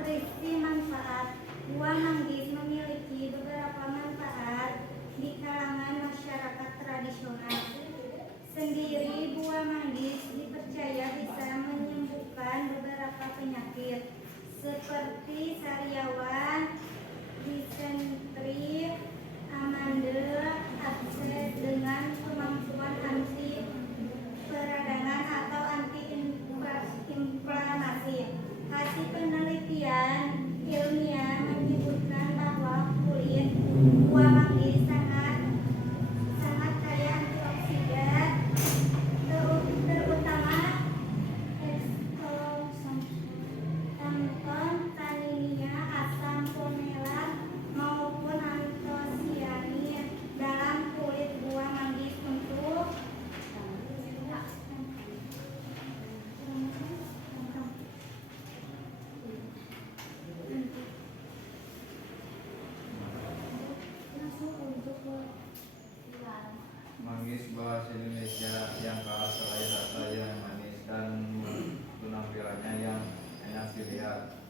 Deskripsi manfaat. Buah manggis memiliki beberapa manfaat di kalangan masyarakat tradisional. Sendiri, buah manggis dipercaya bisa menyembuhkan beberapa penyakit seperti sariawan, disentri, amandel, abses dengan kemampuan anti peradangan atau anti-inflamasi. Hasil penelitian ilmiah menyebutkan bahwa kulit buah manggis sangat kaya antioksidan, terutama ekstrakton taninia, asam fonelat maupun antosianin dalam kulit buah manggis untuk Manggis bahasa Indonesia yang khas selain rasa yang manis dan penampilannya yang enak dilihat.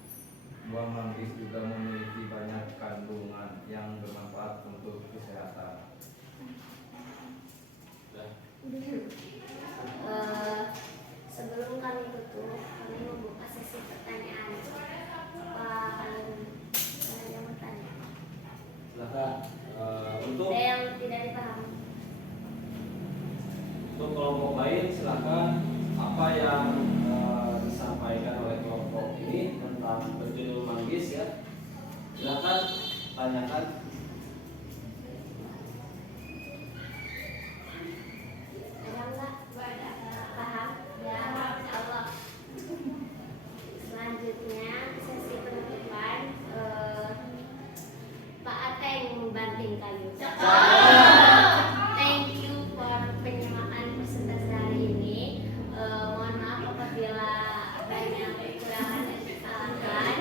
Buah manggis juga memiliki banyak kandungan yang bermanfaat untuk kesehatan. Sebelum kami tutup, kami membuka sesi pertanyaan. Apa kalian ada yang bertanya? Silakan. Untuk Ada yang tidak dipahami? Untuk kelompok lain silakan apa yang disampaikan oleh kelompok ini tentang berjudul manggis ya. Silakan tanyakan. Paham? Ya, insyaallah. Selanjutnya sesi penutupan Pak Ateng membanting kayu. Thank you for penyimakan presentasi hari ini. Mohon maaf apabila banyak kekurangan dan kesalahan.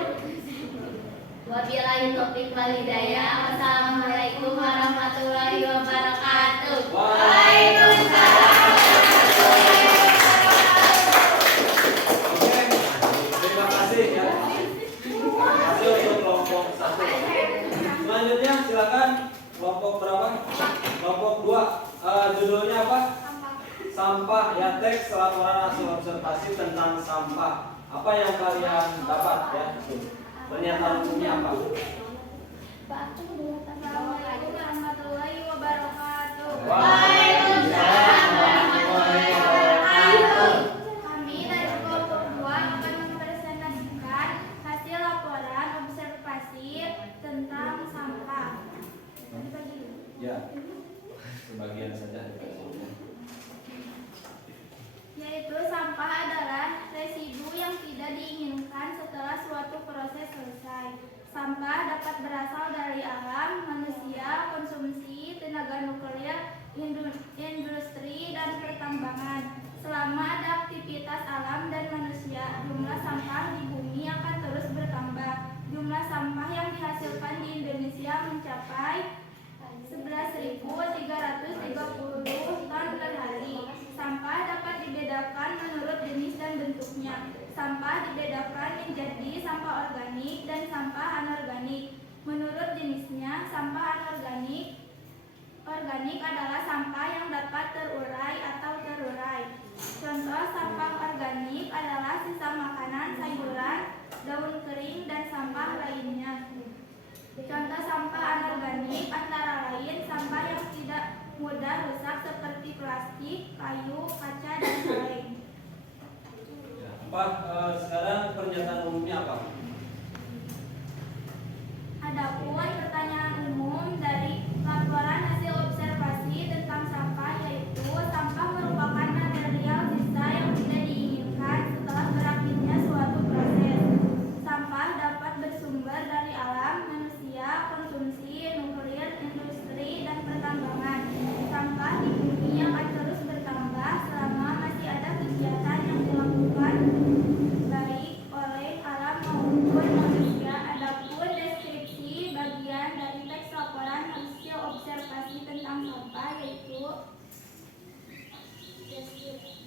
Wabillahi taufiq wal hidayah. Wassalamualaikum warahmatullahi wabarakatuh. Waalaikumsalam. Oke, terima kasih ya. Terima kasih untuk kelompok 1. Selanjutnya silakan kelompok berapa? Kelompok 2. Judulnya apa? Sampah ya, teks laporan hasil observasi tentang sampah. Apa yang kalian dapat ya? Pernyataan umumnya apa? Assalamualaikum warahmatullahi wabarakatuh. Waalaikumsalam warahmatullahi wabarakatuh. Kami dari kelompok 2 akan mempresentasikan hasil laporan observasi tentang sampah. Ya, sebagian saja. Yaitu sampah adalah residu yang tidak diinginkan setelah suatu proses selesai. Sampah dapat berasal dari alam, manusia, konsumsi, tenaga nuklir, industri, dan pertambangan. Selama ada aktivitas alam dan manusia, jumlah sampah di bumi akan terus bertambah. Jumlah sampah yang dihasilkan di Indonesia mencapai 11.330 ton per hari. Sampah dapat dibedakan menurut jenis dan bentuknya. Sampah dibedakan menjadi sampah organik dan sampah anorganik. Menurut jenisnya, sampah anorganik adalah sampah yang dapat terurai atau terurai. Contoh sampah organik adalah sisa makanan, sayuran, daun kering, dan sampah lainnya. Contoh sampah anorganik antara lain sampah yang tidak mudah rusak seperti plastik, kayu, kaca, dan kaleng. Pak, sekarang pernyataan umumnya apa? Adapun pertanyaan umum dari laporan hasil observasi tentang sampah yaitu sampah merupakan material sisa yang tidak diinginkan setelah berakhirnya suatu proses. Sampah dapat bersumber dari alam, manusia, konsumsi, nuklir, industri, dan pertambangan. Sampah di bumi akan terus bertambah selama masih ada kegiatan yang dilakukan baik oleh alam maupun manusia. Adapun deskripsi bagian dari teks laporan hasil observasi tentang sampah yaitu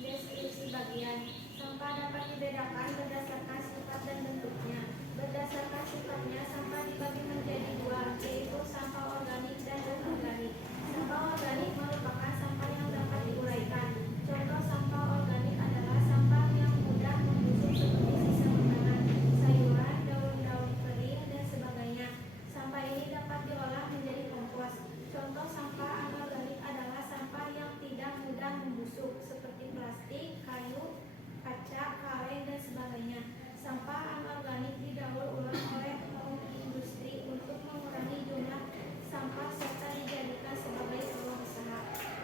deskripsi bagian. Sampah dapat dibedakan berdasarkan sifat dan bentuknya. Berdasarkan sifatnya, sampah dibagi menjadi dua, yaitu sampah organik dan anorganik. Sampah organik merupakan sampah yang dapat diuraikan. Contoh sampah organik adalah sampah yang mudah membusuk seperti sisa makanan, sayuran, daun-daun kering, dan sebagainya. Sampah ini dapat diolah menjadi kompos. Contoh sampah anorganik adalah sampah yang tidak mudah membusuk seperti plastik, kayu, kaca, kaleng, dan sebagainya. Sampah anorganik didaur ulang oleh kaum industri untuk mengurangi jumlah sampah serta dijadikan sebagai peluang usaha.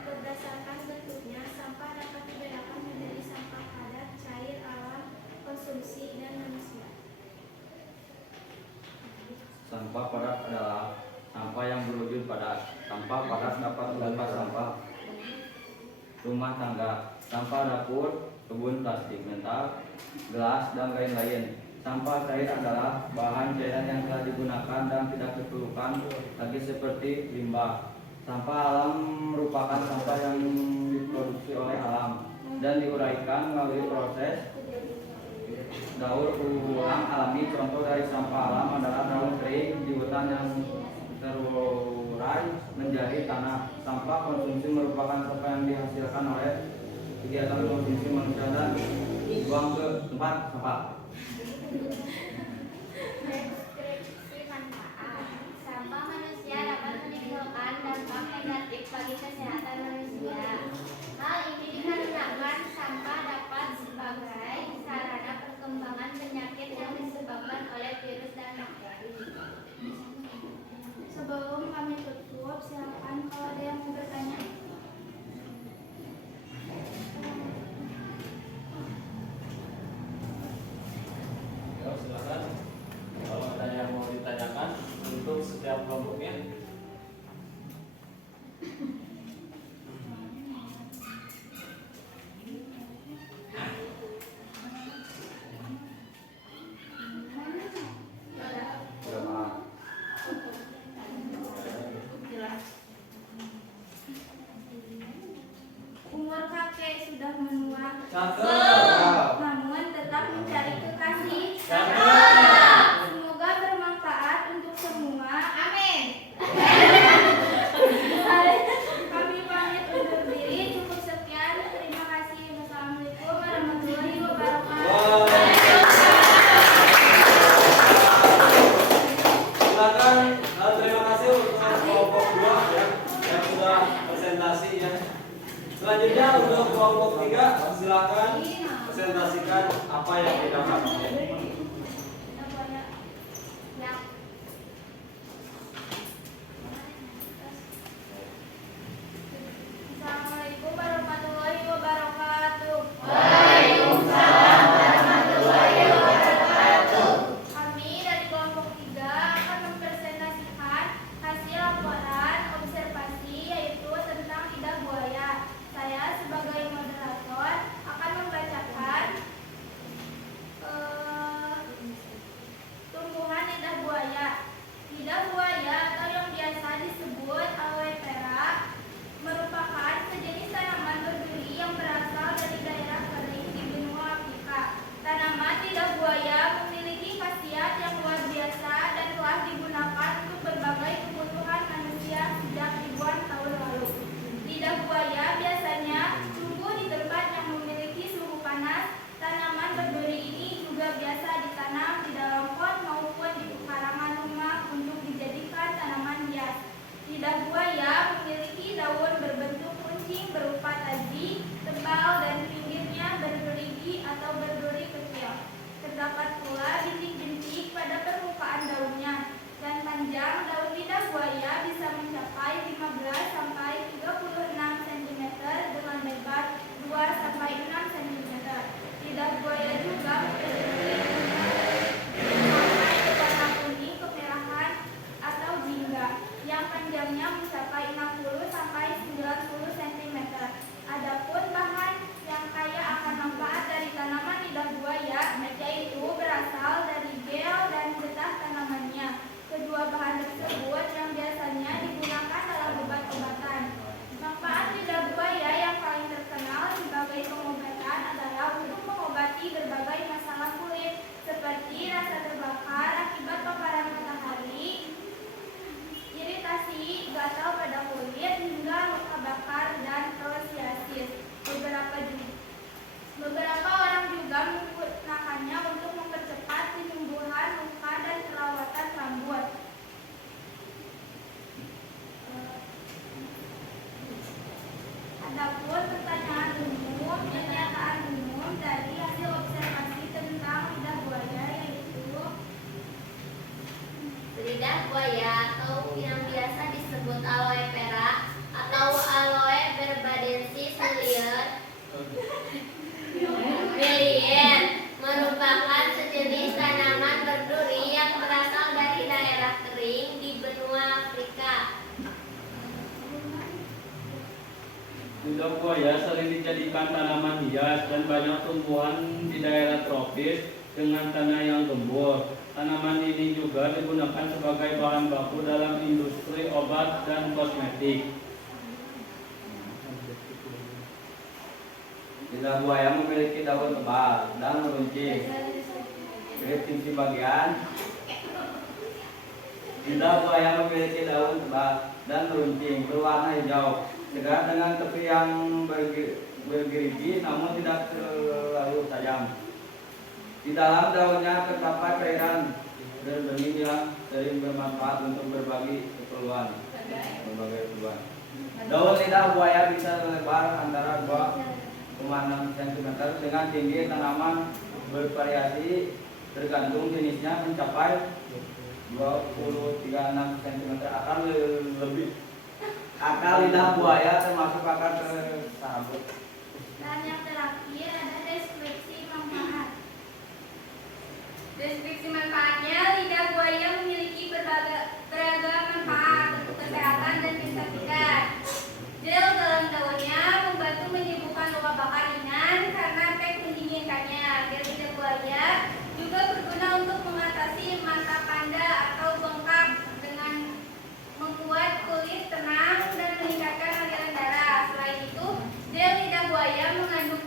Berdasarkan bentuknya, sampah dapat dibedakan menjadi sampah padat, cair, alam, konsumsi, dan manusia. Sampah padat adalah sampah yang berwujud padat. Sampah padat dapat berupa sampah rumah tangga, sampah dapur, kebun plastik mental, gelas, dan lain-lain. Sampah cair adalah bahan cairan yang telah digunakan dan tidak diperlukan lagi seperti limbah. Sampah alam merupakan sampah yang diproduksi oleh alam dan diuraikan melalui proses daur ulang alami. Contoh dari sampah alam adalah daun kering di hutan yang terurai menjadi tanah. Sampah konsumsi merupakan sampah yang dihasilkan oleh kegiatan konsumsi manusia dan dibuang ke tempat sampah. Deskripsi manfaat. Sampah manusia dapat menimbulkan dampak negatif bagi kesehatan manusia. Hal ini sudah menua, Cakep. namun tetap mencari kekasih. Semoga bermanfaat untuk semua. Amin. Kami pamit undur diri. Cukup sekian. Terima kasih. Wassalamualaikum warahmatullahi wabarakatuh. Silakan, terima kasih untuk kelompok 2 ya yang sudah presentasi ya. Selanjutnya untuk kelompok 3 silakan presentasikan apa yang didapat. Assalamualaikum warahmatullahi wabarakatuh. Kami dari kelompok 3 akan mempresentasikan hasil laporan observasi yaitu tentang lidah buaya. Saya sebagai moderator akan membacakan tumbuhan lidah buaya. Lidah buaya atau yang biasa disebut aloe vera merupakan sejenis tanaman berduri yang berasal dari daerah kering di benua Afrika. Tanaman lidah buaya memiliki khasiat yang luar biasa dan telah digunakan untuk berbagai kebutuhan manusia sejak ribuan tahun lalu. Lidah buaya biasanya tumbuh di tempat yang memiliki suhu panas. Tanaman berduri ini juga biasa ditanam di dalam pot maupun di pekarangan rumah untuk dijadikan tanaman hias. Lidah buaya memiliki daun berbentuk runcing berupa taji, tebal dan pinggirnya bergerigi atau berduri kecil. Terdapat pula bintik-bintik pada permukaan daunnya dan panjang daun lidah buaya bisa mencapai 15 sampai 36 cm dengan lebar 2 sampai 6 cm. Lidah buaya juga memiliki sampai warna kuning kemerahan atau jingga yang panjangnya mencapai 60 sampai 90 cm. Adapun bahan yang kaya akan manfaat dari tanaman lidah buaya yaitu berasal dari gel dan getah tanamannya. Kedua bahan tersebut yang biasanya digunakan dalam obat-obatan. Manfaat lidah buaya yang paling terkenal sebagai pengobatan adalah untuk mengobati berbagai masalah kulit seperti rasa terbakar akibat paparan matahari, iritasi, gatal pada kulit, hingga luka bakar dan rosiasis. Beberapa orang juga menggunakannya untuk mempercepat penyembuhan luka dan perawatan rambut. Adapun pertanyaan umum, pernyataan umum dari hasil observasi tentang lidah buaya yaitu Lidah buaya atau yang biasa disebut aloe vera atau aloe berbadensis Villiers merupakan sejenis tanaman berduri yang berasal dari daerah kering di benua Afrika. Lidah buaya sering dijadikan tanaman hias dan banyak tumbuhan di daerah tropis dengan tanah yang gembur. Tanaman ini juga digunakan sebagai bahan baku dalam industri obat dan kosmetik. Lidah buaya memiliki daun tebal dan meruncing. Deskripsi bagian. Lidah buaya memiliki daun tebal dan meruncing berwarna hijau, segar dengan tepi yang bergerigi namun tidak terlalu tajam. Di dalam daunnya terdapat cairan berbenih yang sering bermanfaat untuk berbagai keperluan. Daun lidah buaya bisa lebar antara 2,6 cm dengan tinggi tanaman bervariasi tergantung jenisnya mencapai 20-36 cm. Akar lidah buaya termasuk akar tersabut. dan yang terakhir ada deskripsi manfaat. Deskripsi manfaatnya, lidah buaya memiliki beragam manfaat untuk kesehatan dan kecantikan. Gel dalam daunnya membantu menyembuhkan luka bakar ringan karena efek mendinginkannya. Gel lidah buaya juga berguna untuk mengatasi mata panda atau bengkak dengan membuat kulit tenang dan meningkatkan aliran darah. Selain itu, gel lidah buaya mengandung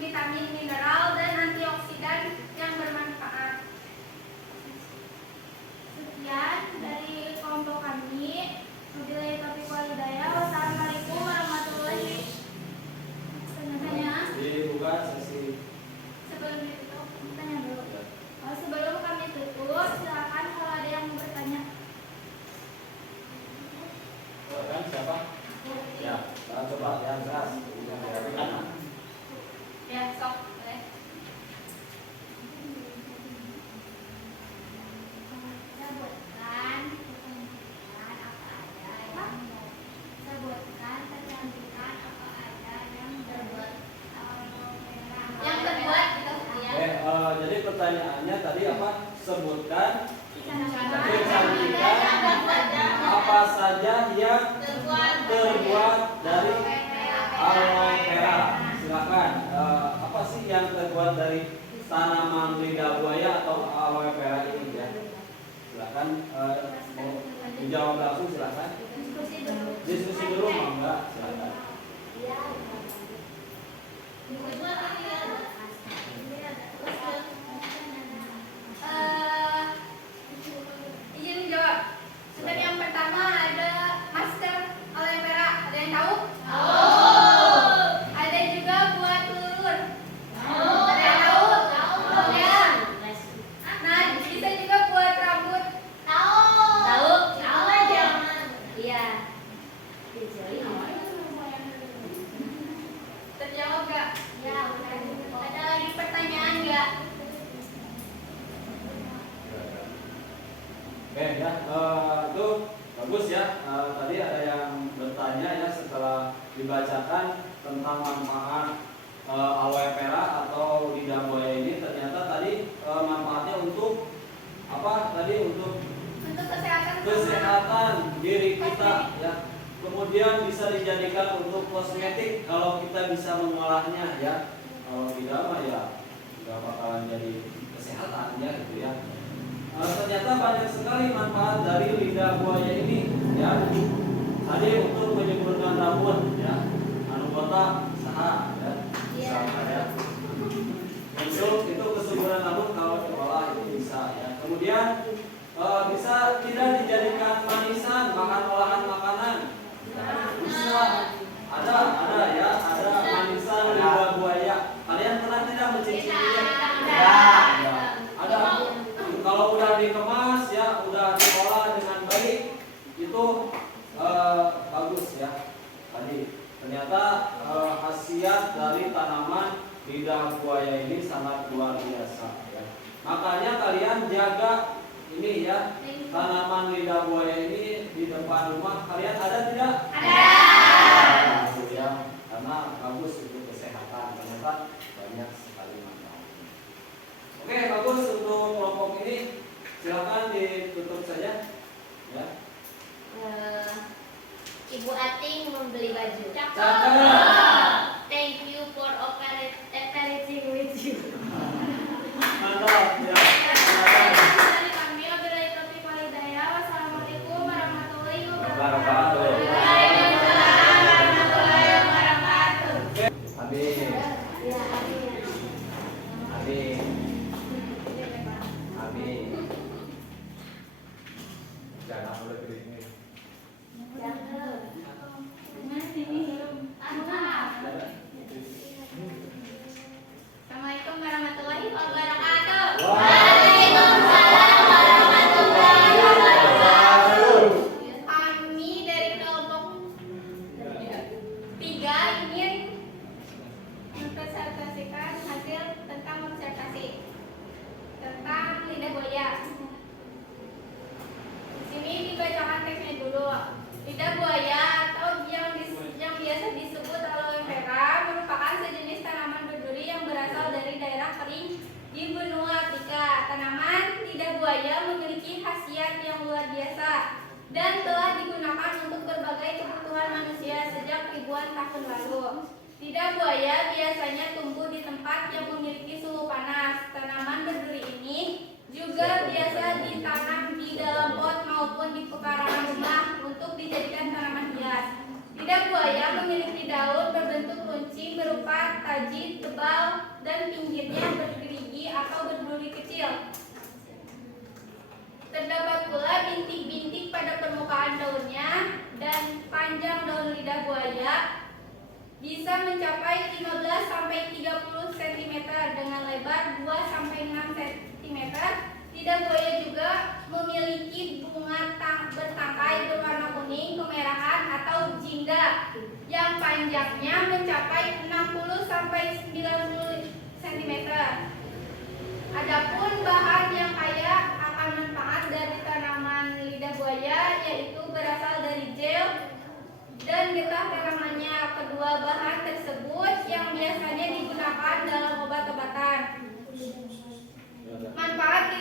pertanyaannya tadi apa? Sebutkan kecantikan apa saja yang terbuat dari aloe vera. Silakan. Apa sih yang terbuat dari tanaman lidah buaya atau aloe vera ini ya? Silakan mau dijawab langsung silakan. Diskusi dulu mau enggak? Silakan. Izin menjawab. Sebenarnya yang pertama ada masker aloe vera. Ada yang tahu? Ada juga buat telur. Ada yang tahu? Ya. Nah, bisa juga buat rambut. Tahu aja. Iya. Terjawab gak? Ya, Ada lagi pertanyaan gak? Oke ya, itu bagus ya. Tadi ada yang bertanya ya setelah dibacakan tentang manfaat aloe vera atau lidah buaya ini. Ternyata tadi manfaatnya untuk apa? Tadi untuk Untuk kesehatan diri kita ya. Kemudian bisa dijadikan untuk kosmetik kalau kita bisa mengolahnya ya. Kalau tidak mah ya nggak bakalan jadi kesehatan ya gitu ya. Ternyata banyak sekali manfaat dari lidah buaya ini ya. Tadi untuk menyuburkan rambut ya, anu botak saha ya, misalnya ya. Untuk itu kesuburan rambut kalau diolah itu bisa ya. Kemudian bisa tidak dijadikan manisan, bahan olahan makanan. Bisa ada ya, ada manisan lidah buaya. Kalian pernah tidak mencicipinya? Ya. Ada. Kalau udah dikemas ya, udah diolah dengan baik, itu bagus ya. Tadi ternyata khasiat dari tanaman lidah buaya ini sangat luar biasa ya. Makanya kalian jaga ini ya, tanaman lidah buaya ini di depan rumah kalian ada tidak? Ada. Ya, karena bagus untuk kesehatan. Ternyata banyak sekali manfaat. Oke, bagus untuk kelompok ini. Silakan ditutup saja. Ya. Ibu Ating membeli baju. Cakep. Thank you for operating with you. Mantap ya. Silakan. dari kami. Wabillahi taufiq wal hidayah. Wassalamualaikum warahmatullahi wabarakatuh. Wabarakatuh. Waalaikumsalam warahmatullahi wabarakatuh. Amin. Ya, amin. Amin. Amin. Jangan boleh pilih ini. Assalamualaikum warahmatullahi wabarakatuh. Waalaikumsalam warahmatullahi wabarakatuh. Kami dari kelompok 3 ingin mempresentasikan hasil tentang observasi tentang lidah buaya. Di sini dibacakan teksnya dulu. Lidah buaya atau yang biasa disebut aloe vera merupakan sejenis tanaman berduri yang berasal dari daerah kering di benua Afrika. Tanaman lidah buaya memiliki khasiat yang luar biasa dan telah digunakan untuk berbagai kebutuhan manusia sejak ribuan tahun lalu. Lidah buaya biasanya tumbuh di tempat yang memiliki suhu panas. Tanaman berduri ini juga biasa ditanam di dalam pot maupun di pekarangan rumah untuk dijadikan tanaman hias. Lidah buaya memiliki daun berbentuk runcing berupa taji tebal dan pinggirnya bergerigi atau berduri kecil. Terdapat pula bintik-bintik pada permukaan daunnya dan panjang daun lidah buaya bisa mencapai 15 sampai 30 cm dengan lebar 2 sampai 6 cm. Lidah buaya juga memiliki bunga bertangkai berwarna kuning kemerahan atau jingga yang panjangnya mencapai 60 sampai 90 cm. Adapun bahan yang kaya akan manfaat dari tanaman lidah buaya yaitu berasal dari gel dan getah tanamannya. Kedua bahan tersebut yang biasanya digunakan dalam obat-obatan.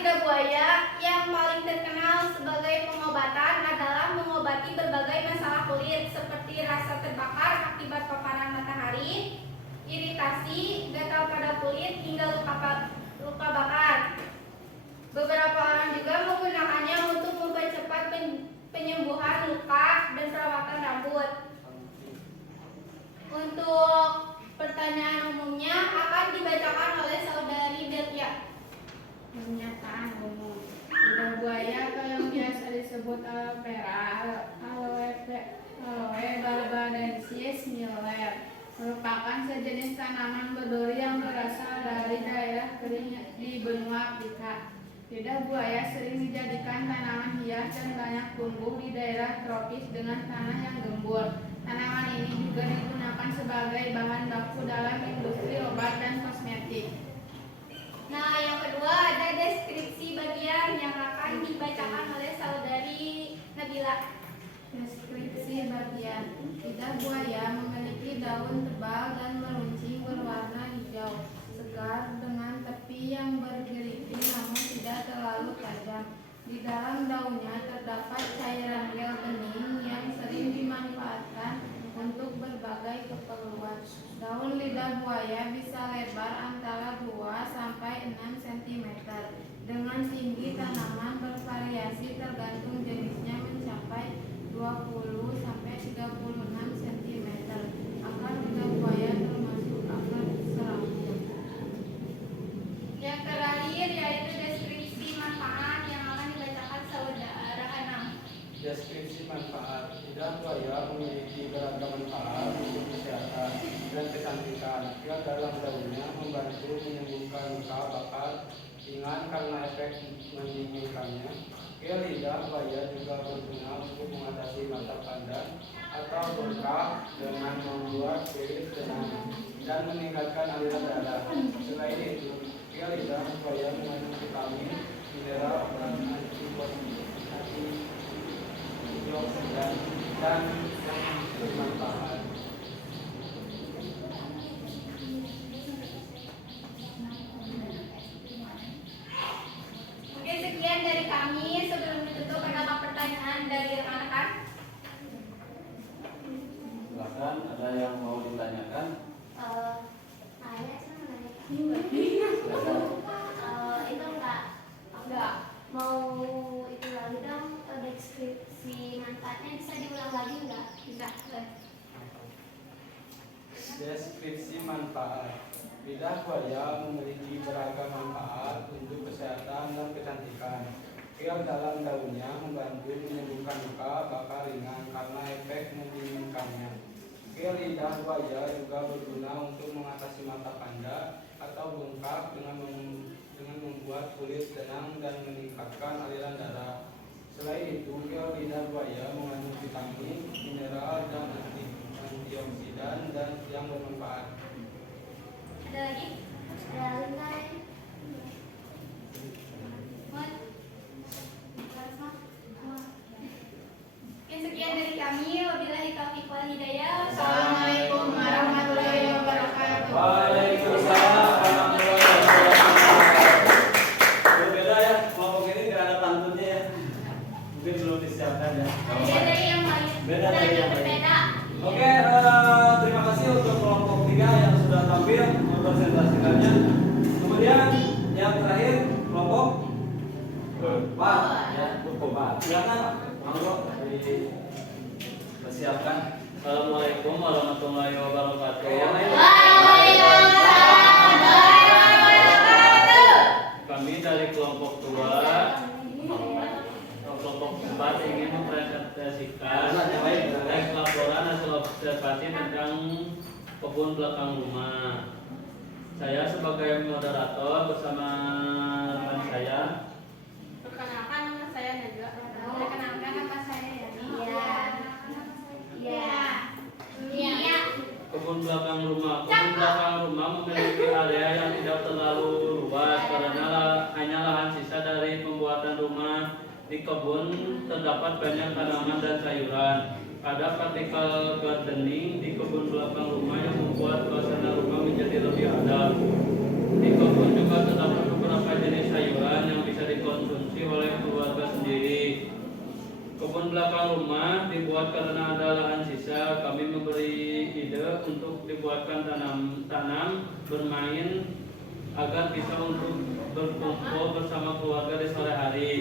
lidah buaya yang paling terkenal sebagai pengobatan adalah mengobati berbagai masalah kulit seperti rasa terbakar akibat paparan matahari, iritasi, gatal pada kulit, hingga luka bakar. Beberapa orang juga menggunakannya untuk mempercepat penyembuhan luka dan perawatan rambut. Untuk pertanyaan umumnya akan dibacakan oleh saudari Delia. Pernyataan umum. Lidah buaya atau yang biasa disebut aloe vera, aloe barbadensis Miller, merupakan sejenis tanaman berduri yang berasal dari daerah kering di benua Afrika. Lidah buaya sering dijadikan tanaman hias dan banyak tumbuh di daerah tropis dengan tanah yang gembur. Tanaman ini juga digunakan sebagai bahan baku dalam industri obat dan kosmetik. Nah, yang kedua ada deskripsi bagian yang akan dibacakan oleh saudari Nabila. Deskripsi bagian. Lidah buaya memiliki daun tebal dan meruncing berwarna hijau segar dengan tepi yang bergerigi namun tidak terlalu tajam. Di dalam daunnya terdapat cairan gel bening yang sering dimanfaatkan untuk berbagai keperluan. Daun lidah buaya bisa lebar antara 2 sampai 6 cm. Dengan tinggi tanaman bervariasi tergantung jenisnya mencapai 20 sampai 36 cm. Akar lidah buaya termasuk akar serabut. Yang terakhir yaitu deskripsi manfaat yang akan dibacakan saudara Anam. Deskripsi manfaat. Lidah buaya memiliki beragam manfaat untuk kesehatan dan kecantikan. Gel dalam daunnya membantu menyembuhkan luka bakar ringan karena efek mendinginkannya. Gel lidah buaya juga berguna untuk mengatasi mata pandan atau bengkak dengan membuat kulit tenang dan meningkatkan aliran darah. Selain itu, gel lidah buaya mengandung vitamin, mineral, dan antioksidan dan yang bermanfaat. Oke, sekian dari kami. Sebelum ditutup, ada pertanyaan dari rekan-rekan? Silakan, ada yang mau ditanyakan? Nanya sih nanya. Silakan. Itu enggak mau itu lagi dong, deskripsi manfaatnya bisa diulang lagi enggak? Bisa. Deskripsi manfaat. Lidah buaya memiliki beragam manfaat untuk kesehatan dan kecantikan. Gel dalam daunnya membantu menyembuhkan luka bakar ringan karena efek mendinginkannya. Gel lidah buaya juga berguna untuk mengatasi mata panda atau bengkak dengan membuat kulit tenang dan meningkatkan aliran darah. Selain itu, gel lidah buaya mengandung vitamin, mineral, dan antioksidan dan yang bermanfaat. Ada lagi? Ada lagi? Oke, sekian dari kami. Wabillahi taufiq wal hidayah. Assalamualaikum warahmatullahi wabarakatuh. Waalaikumsalam warahmatullahi wabarakatuh. Berbeda ya, kelompok ini nggak ada pantunnya ya. Mungkin belum disiapkan ya. Beda dari yang lain. Beda dari yang lain. Berbeda. Oke, terima kasih untuk kelompok 3 yang sudah tampil mempresentasikannya. Kemudian yang terakhir kelompok 4 ya, kelompok 4. Silakan, monggo dipersiapkan. Assalamualaikum warahmatullahi wabarakatuh. Yang lain. Kami dari kelompok 2, kelompok 4 ingin mempresentasikan teks laporan hasil observasi tentang kebun belakang rumah. Saya sebagai moderator bersama rekan saya. Perkenalkan nama saya Najwa. Perkenalkan nama saya Yani. Iya. Iya. Kebun belakang rumah memiliki area yang tidak terlalu luas karena hanya lahan sisa dari pembuatan rumah. Di kebun terdapat banyak tanaman dan sayuran. Ada vertical gardening di kebun belakang rumah yang membuat suasana rumah menjadi lebih adem. Di kebun juga terdapat beberapa jenis sayuran yang bisa dikonsumsi oleh keluarga sendiri. Kebun belakang rumah dibuat karena ada lahan sisa. Kami memberi ide untuk dibuatkan tanam bermain agar bisa untuk berkumpul bersama keluarga di sore hari.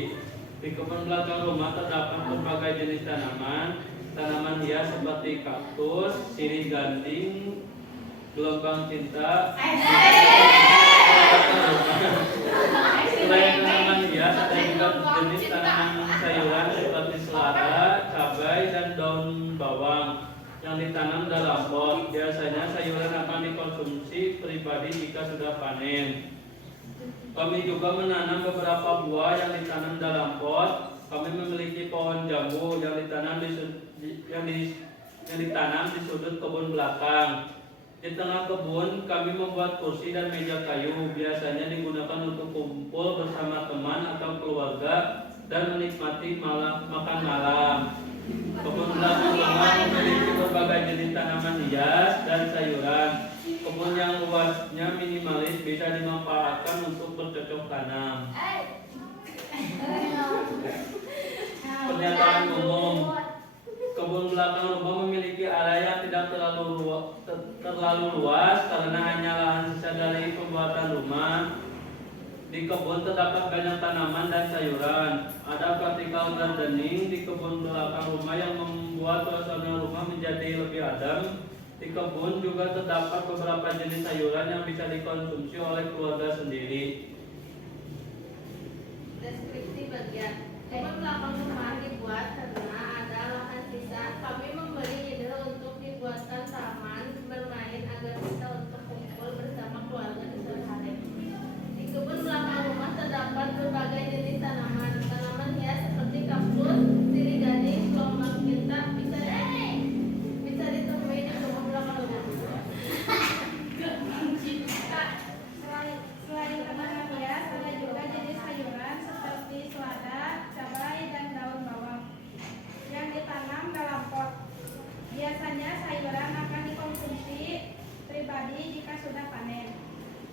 Di kebun belakang rumah terdapat berbagai jenis tanaman hias seperti kaktus, sirih gading, gelombang cinta. Selain tanaman hias, ada juga jenis tanaman sayuran seperti selada, cabai, dan daun bawang yang ditanam dalam pot. Biasanya sayuran akan dikonsumsi pribadi jika sudah panen. Kami juga menanam beberapa buah yang ditanam dalam pot. Kami memiliki pohon jambu yang ditanam di sudut kebun belakang. Di tengah kebun, kami membuat kursi dan meja kayu, biasanya digunakan untuk kumpul bersama teman atau keluarga dan menikmati makan malam. Kebun belakang rumah memiliki berbagai jenis tanaman hias dan sayuran. Kebun yang luasnya minimalis bisa dimanfaatkan untuk bercocok tanam. Pernyataan umum. Kebun belakang rumah memiliki area yang tidak terlalu luas karena hanya lahan sisa dari pembuatan rumah. Di kebun terdapat banyak tanaman dan sayuran. Ada vertical gardening di kebun belakang rumah yang membuat suasana rumah menjadi lebih adem. Di kebun juga terdapat beberapa jenis sayuran yang bisa dikonsumsi oleh keluarga sendiri. Deskripsi bagian. Kebun belakang rumah dibuat karena ada lahan sisa. Kami memberi ide untuk dibuatkan taman bermain agar bisa untuk kumpul bersama keluarga di sore hari. Di kebun belakang rumah terdapat berbagai jenis tanaman hias seperti kaktus, sirih gading, gelombang cinta bisa ditemui di kebun belakang rumah. Selain tanaman hias, ada juga jenis sayuran seperti selada, cabai, dan daun bawang yang ditanam dalam pot. Biasanya sayuran akan dikonsumsi pribadi jika sudah panen.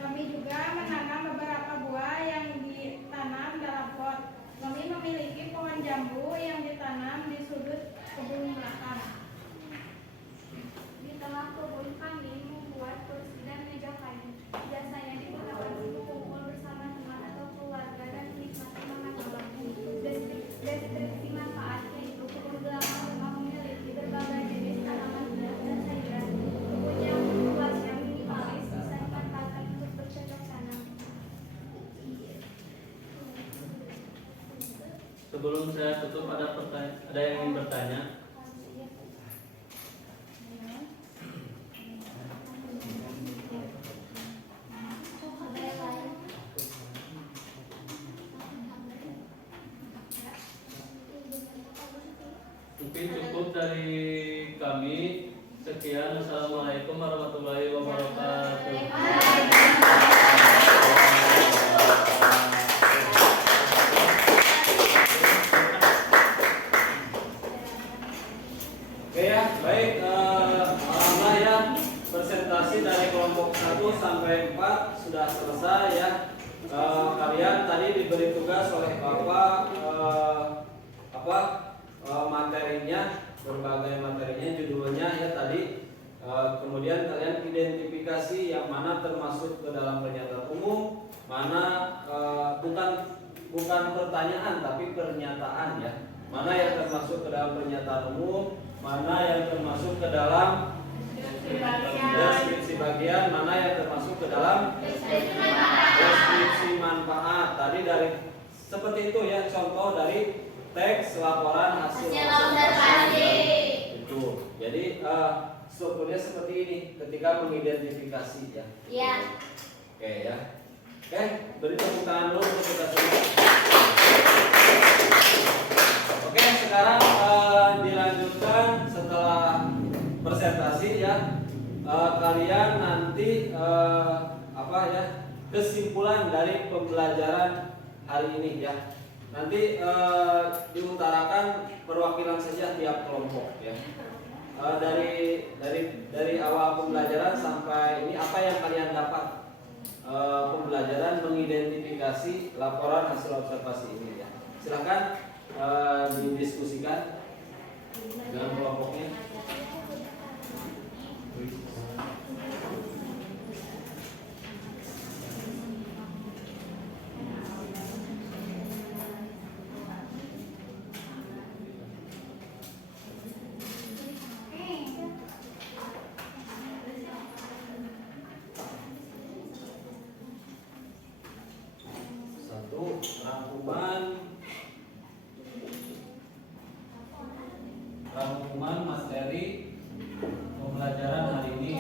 Kami juga menanam beberapa buah yang ditanam dalam pot. Kami memiliki pohon jambu yang ditanam di sudut kebun belakang. Di tengah kebun kami membuat kursi dan meja kayu. Biasanya digunakan untuk kumpul bersama teman atau keluarga dan menikmati makan malam. Deskripsi manfaatnya itu kebun belakang rumah memiliki berbagai jenis tanaman hias dan sayuran. Kebun yang luasnya minimalis bisa dimanfaatkan untuk bercocok tanam. Sebelum saya tutup, ada yang ingin bertanya? Mungkin cukup dari kami. Sekian. Assalamualaikum warahmatullahi wabarakatuh. Oke ya, baik. Alhamdulillah ya, presentasi dari kelompok 1 sampai 4 sudah selesai ya. Kalian tadi diberi tugas oleh Bapak materinya, berbagai materinya, judulnya ya tadi. Kemudian kalian identifikasi yang mana termasuk ke dalam pernyataan umum, mana bukan pertanyaan tapi pernyataan ya. Mana yang termasuk ke dalam pernyataan umum, mana yang termasuk ke dalam deskripsi bagian, mana yang termasuk ke dalam deskripsi manfaat. Tadi dari seperti itu ya, contoh dari teks laporan hasil observasi. Itu. Jadi strukturnya seperti ini ketika mengidentifikasi ya. Iya. Oke ya. Oke, beri tepuk tangan dulu untuk kita semua. Oke, sekarang dilanjutkan setelah presentasi ya. Kalian nanti kesimpulan dari pembelajaran hari ini ya. Nanti diutarakan perwakilan saja tiap kelompok ya. Dari awal pembelajaran sampai ini apa yang kalian dapat pembelajaran mengidentifikasi laporan hasil observasi ini ya. Silakan didiskusikan dengan kelompoknya. Satu, rangkuman materi pembelajaran hari ini.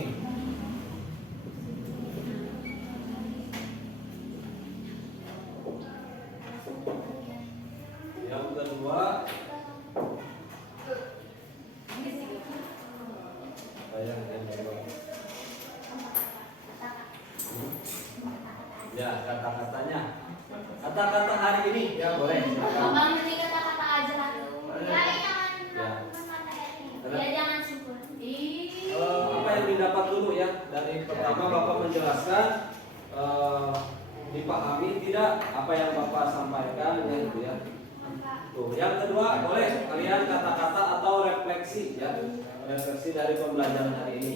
Yang kedua, ya kata-katanya, kata-kata hari ini ya boleh. Bang, nanti kata-kata aja lah tuh. Ya, Ya. jangan simpul. Apa yang didapat dulu ya dari pertama Bapak menjelaskan dipahami tidak apa yang Bapak sampaikan ya gitu ya. Tuh, yang kedua boleh kalian kata-kata atau refleksi ya, refleksi dari pembelajaran hari ini.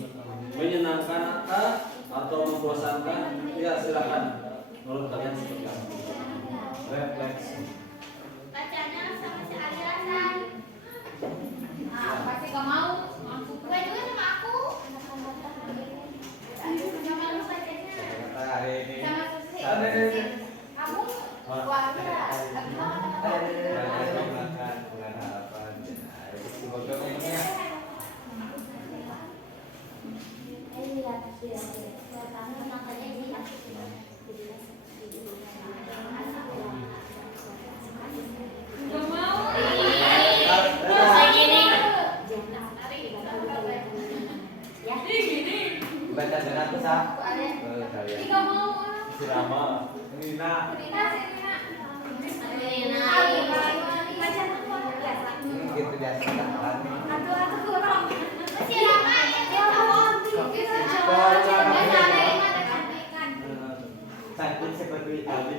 Menyenangkan atau membosankan ya, silakan menurut kalian seperti apa. Refleksi. Bacanya sama si Ali Rasan. Pasti gak mau. Gue juga sama aku. Sama lu bacanya. Kata hari ini. Sama Susi. Kamu keluarga. Makan bulan harapan. Semoga ini Gak mau. baca dengan aku sah. Gak mau. Sirama. Rina. Gitu biasa tahan. Cantik seperti Ali.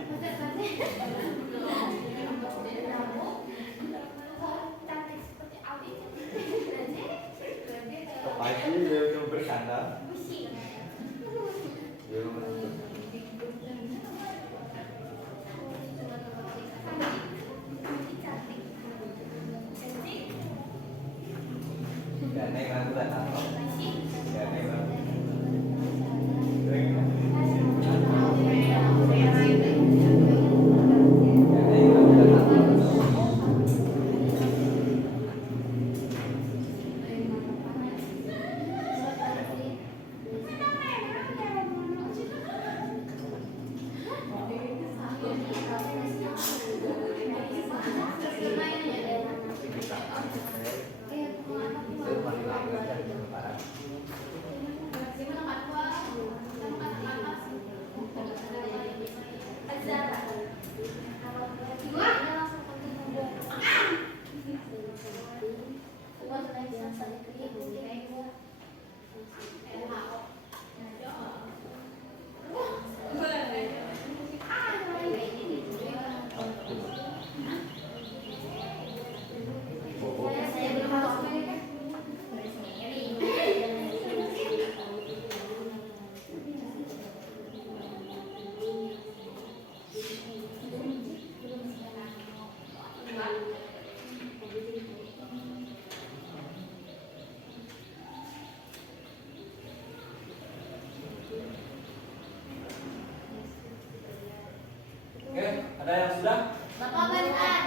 Pagi dia bercanda. Gane aku tak tahu. Gane aku. Oke, ada yang sudah? Bapak bentar.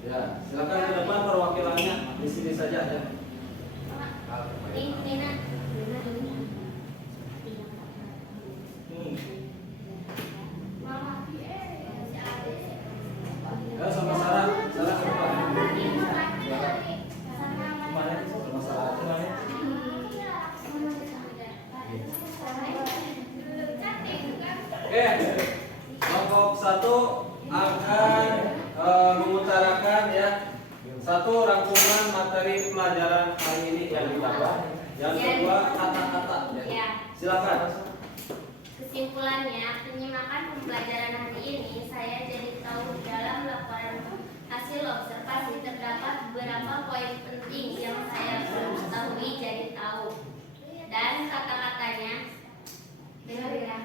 Ya, silakan ke depan perwakilannya di sini saja ya. Nina. Ya, sama Sarah ke depan. Sama Sarah. Oke, kelompok 1 akan mengutarakan ya satu rangkuman materi pelajaran hari ini yang didapat. Yang kedua kata-kata. Ya. Silakan. Kesimpulannya, penyimakan pembelajaran hari ini saya jadi tahu dalam laporan hasil observasi terdapat beberapa poin penting yang saya belum ketahui jadi tahu. Dan kata-katanya, dengar ya.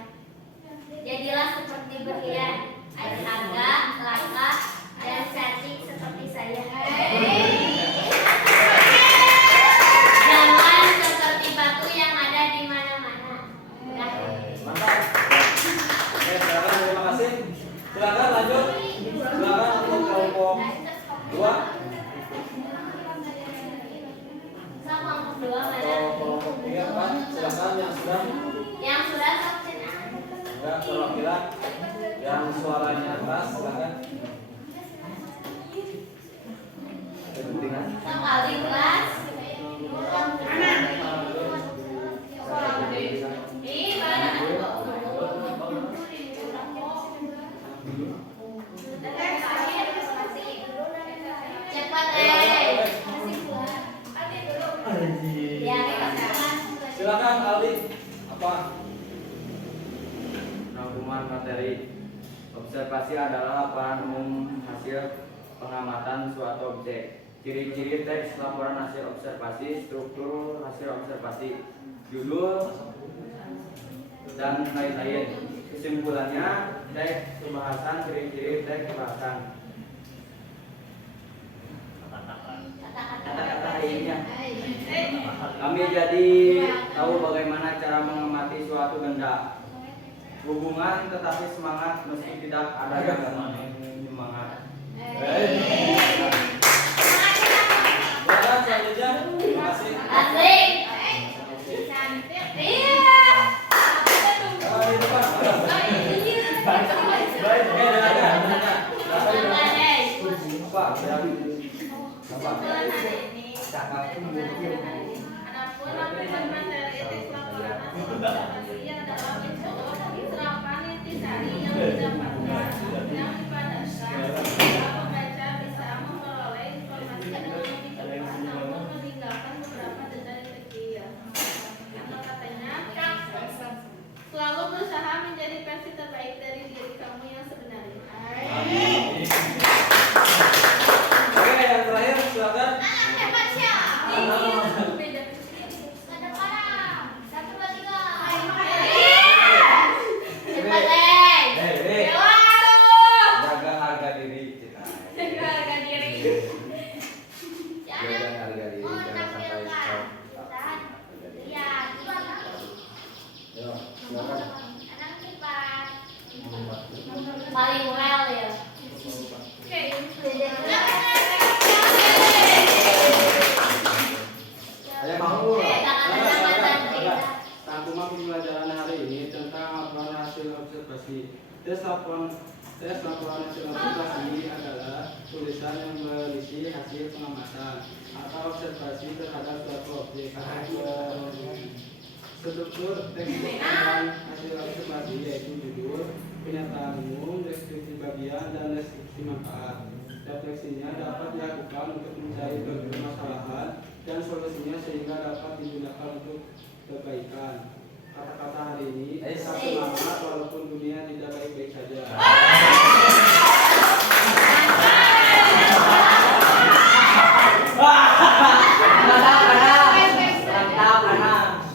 Jadilah seperti berlian, harga, laka, dan cantik seperti saya. Jangan seperti batu yang ada di mana-mana. Udah. Mantap. Oke, silakan, terima kasih. Silakan lanjut. Silakan untuk kelompok 2. Sama kelompok 2 mana? Kelompok 3 Pak, silakan yang sudah vaksin A. enggak perwakilan yang suaranya keras silakan. Kepentingan. Sekali kelas. Ini mana? Cepat Ya, Silakan Aldi. Apa? Rangkuman materi. Observasi adalah laporan umum hasil pengamatan suatu objek. Ciri-ciri teks laporan hasil observasi, struktur hasil observasi, judul, dan lain-lain. Kesimpulannya, teks pembahasan, ciri-ciri teks pembahasan. Kata-kata hari ini ya. Kami jadi tahu bagaimana cara mengamati suatu benda. Hubungan tetapi semangat meski tidak ada yang semangat. Silakan selanjutnya. Terima kasih. Asik. Iya. Di depan. Baik, dengarkan. Apa? Kesimpulan hari ini. Adapun rangkuman materi teks laporan hasil observasi adalah serapan intisari yang didapatkan yang dipadatkan sehingga pembaca bisa memperoleh informasi dengan lebih cepat namun meninggalkan beberapa detail kecil. Kata-katanya, selalu berusaha menjadi versi terbaik dari diri kamu yang sebenarnya. Oke, yang terakhir silakan. Jaga harga diri kita. Jaga harga diri, jangan sampai Yo, silakan. Paling well ya. Saya mau. Rangkuman pembelajaran hari ini tentang laporan hasil observasi. Tes laporan hasil observasi adalah tulisan yang berisi hasil pengamatan atau observasi terhadap suatu objek. Struktur teks dan hasil observasi yaitu judul, pernyataan umum, deskripsi bagian, dan deskripsi manfaat. Refleksinya dapat dilakukan untuk mencari permasalahan dan solusinya sehingga dapat digunakan untuk kebaikan. Kata-kata hari ini tetap semangat walaupun dunia tidak baik-baik saja.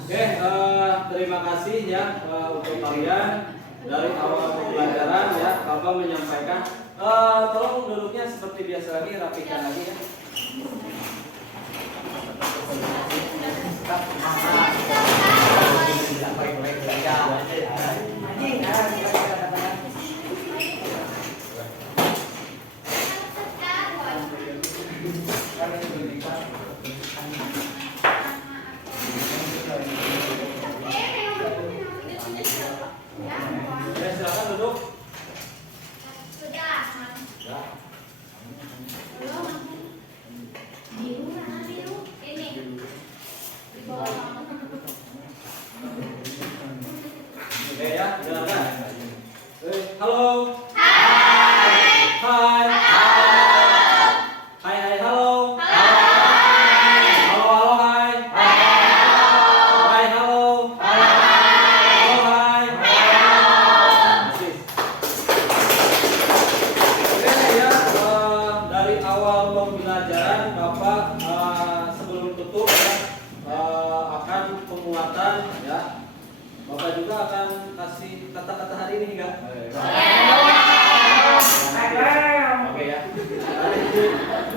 Oke, terima kasih ya untuk kalian dari awal pembelajaran ya. Bapak menyampaikan. Tolong duduknya seperti biasa lagi, rapikan lagi ya.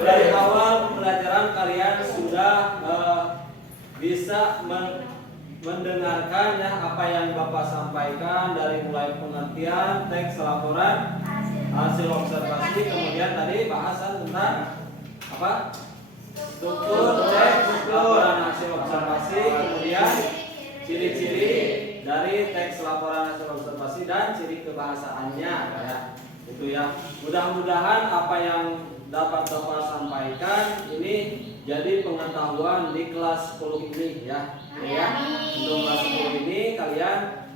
dari awal pembelajaran kalian sudah bisa mendengarkan ya apa yang Bapak sampaikan dari mulai pengertian teks laporan, hasil observasi, kemudian tadi bahasan tentang apa? Struktur teks laporan hasil observasi, kemudian ciri-ciri dari teks laporan hasil observasi dan ciri kebahasaannya ya. Itu ya. Mudah-mudahan apa yang dapat Bapak sampaikan ini jadi pengetahuan di kelas 10 ini ya. Ya. Untuk kelas 10 ini kalian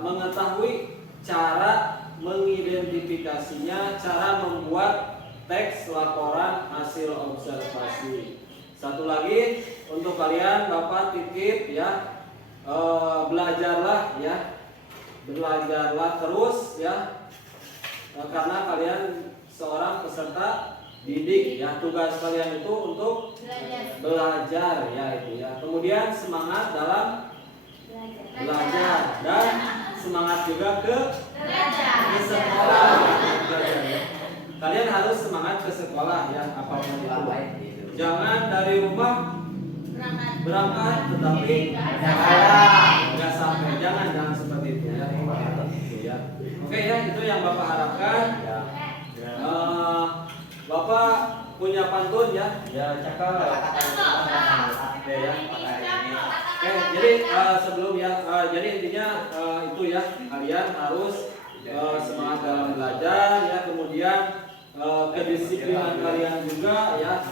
mengetahui cara mengidentifikasinya, cara membuat teks laporan hasil observasi. Satu lagi untuk kalian Bapak titip ya, belajarlah ya, belajarlah terus ya, karena kalian seorang peserta didik ya, tugas kalian itu untuk belajar ya itu ya. Kemudian semangat dalam belajar dan semangat juga ke sekolah. Belajar, ya. Kalian harus semangat ke sekolah ya, apapun itu. Jangan dari rumah berangkat tetapi nggak sampai, jangan seperti itu ya. Oke ya, itu yang Bapak harapkan. Bapak punya pantun ya? Ya, cakap. Oke ya. Oke, jadi sebelum ya, jadi intinya itu ya, kalian harus semangat dalam belajar ya, kemudian kedisiplinan kalian juga ya,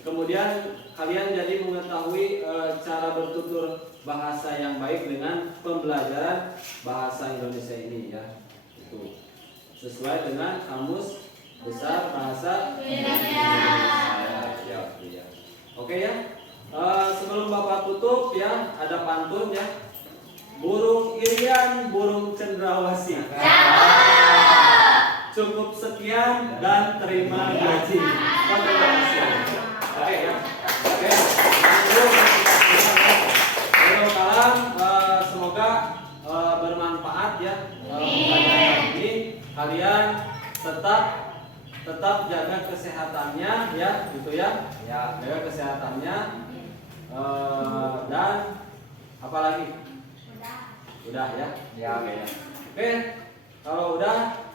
kemudian kalian jadi mengetahui cara bertutur bahasa yang baik dengan pembelajaran bahasa Indonesia ini ya, itu sesuai dengan kamus besar bahasa Indonesia. Ya. Oke ya. Sebelum Bapak tutup ya, ada pantun ya. Burung irian, burung cendrawasih. Cukup sekian dan terima gaji. Terima kasih. Oke ya. Oke. Kalam, semoga bermanfaat ya. Ini kalian tetap jaga kesehatannya ya, gitu ya. Ya, jaga kesehatannya. Dan apalagi? Udah ya? Ya, oke. Oke, kalau udah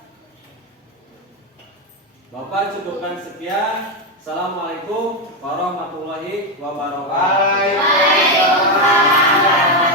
Bapak cukupkan sekian. Assalamualaikum warahmatullahi wabarakatuh. Waalaikumsalam.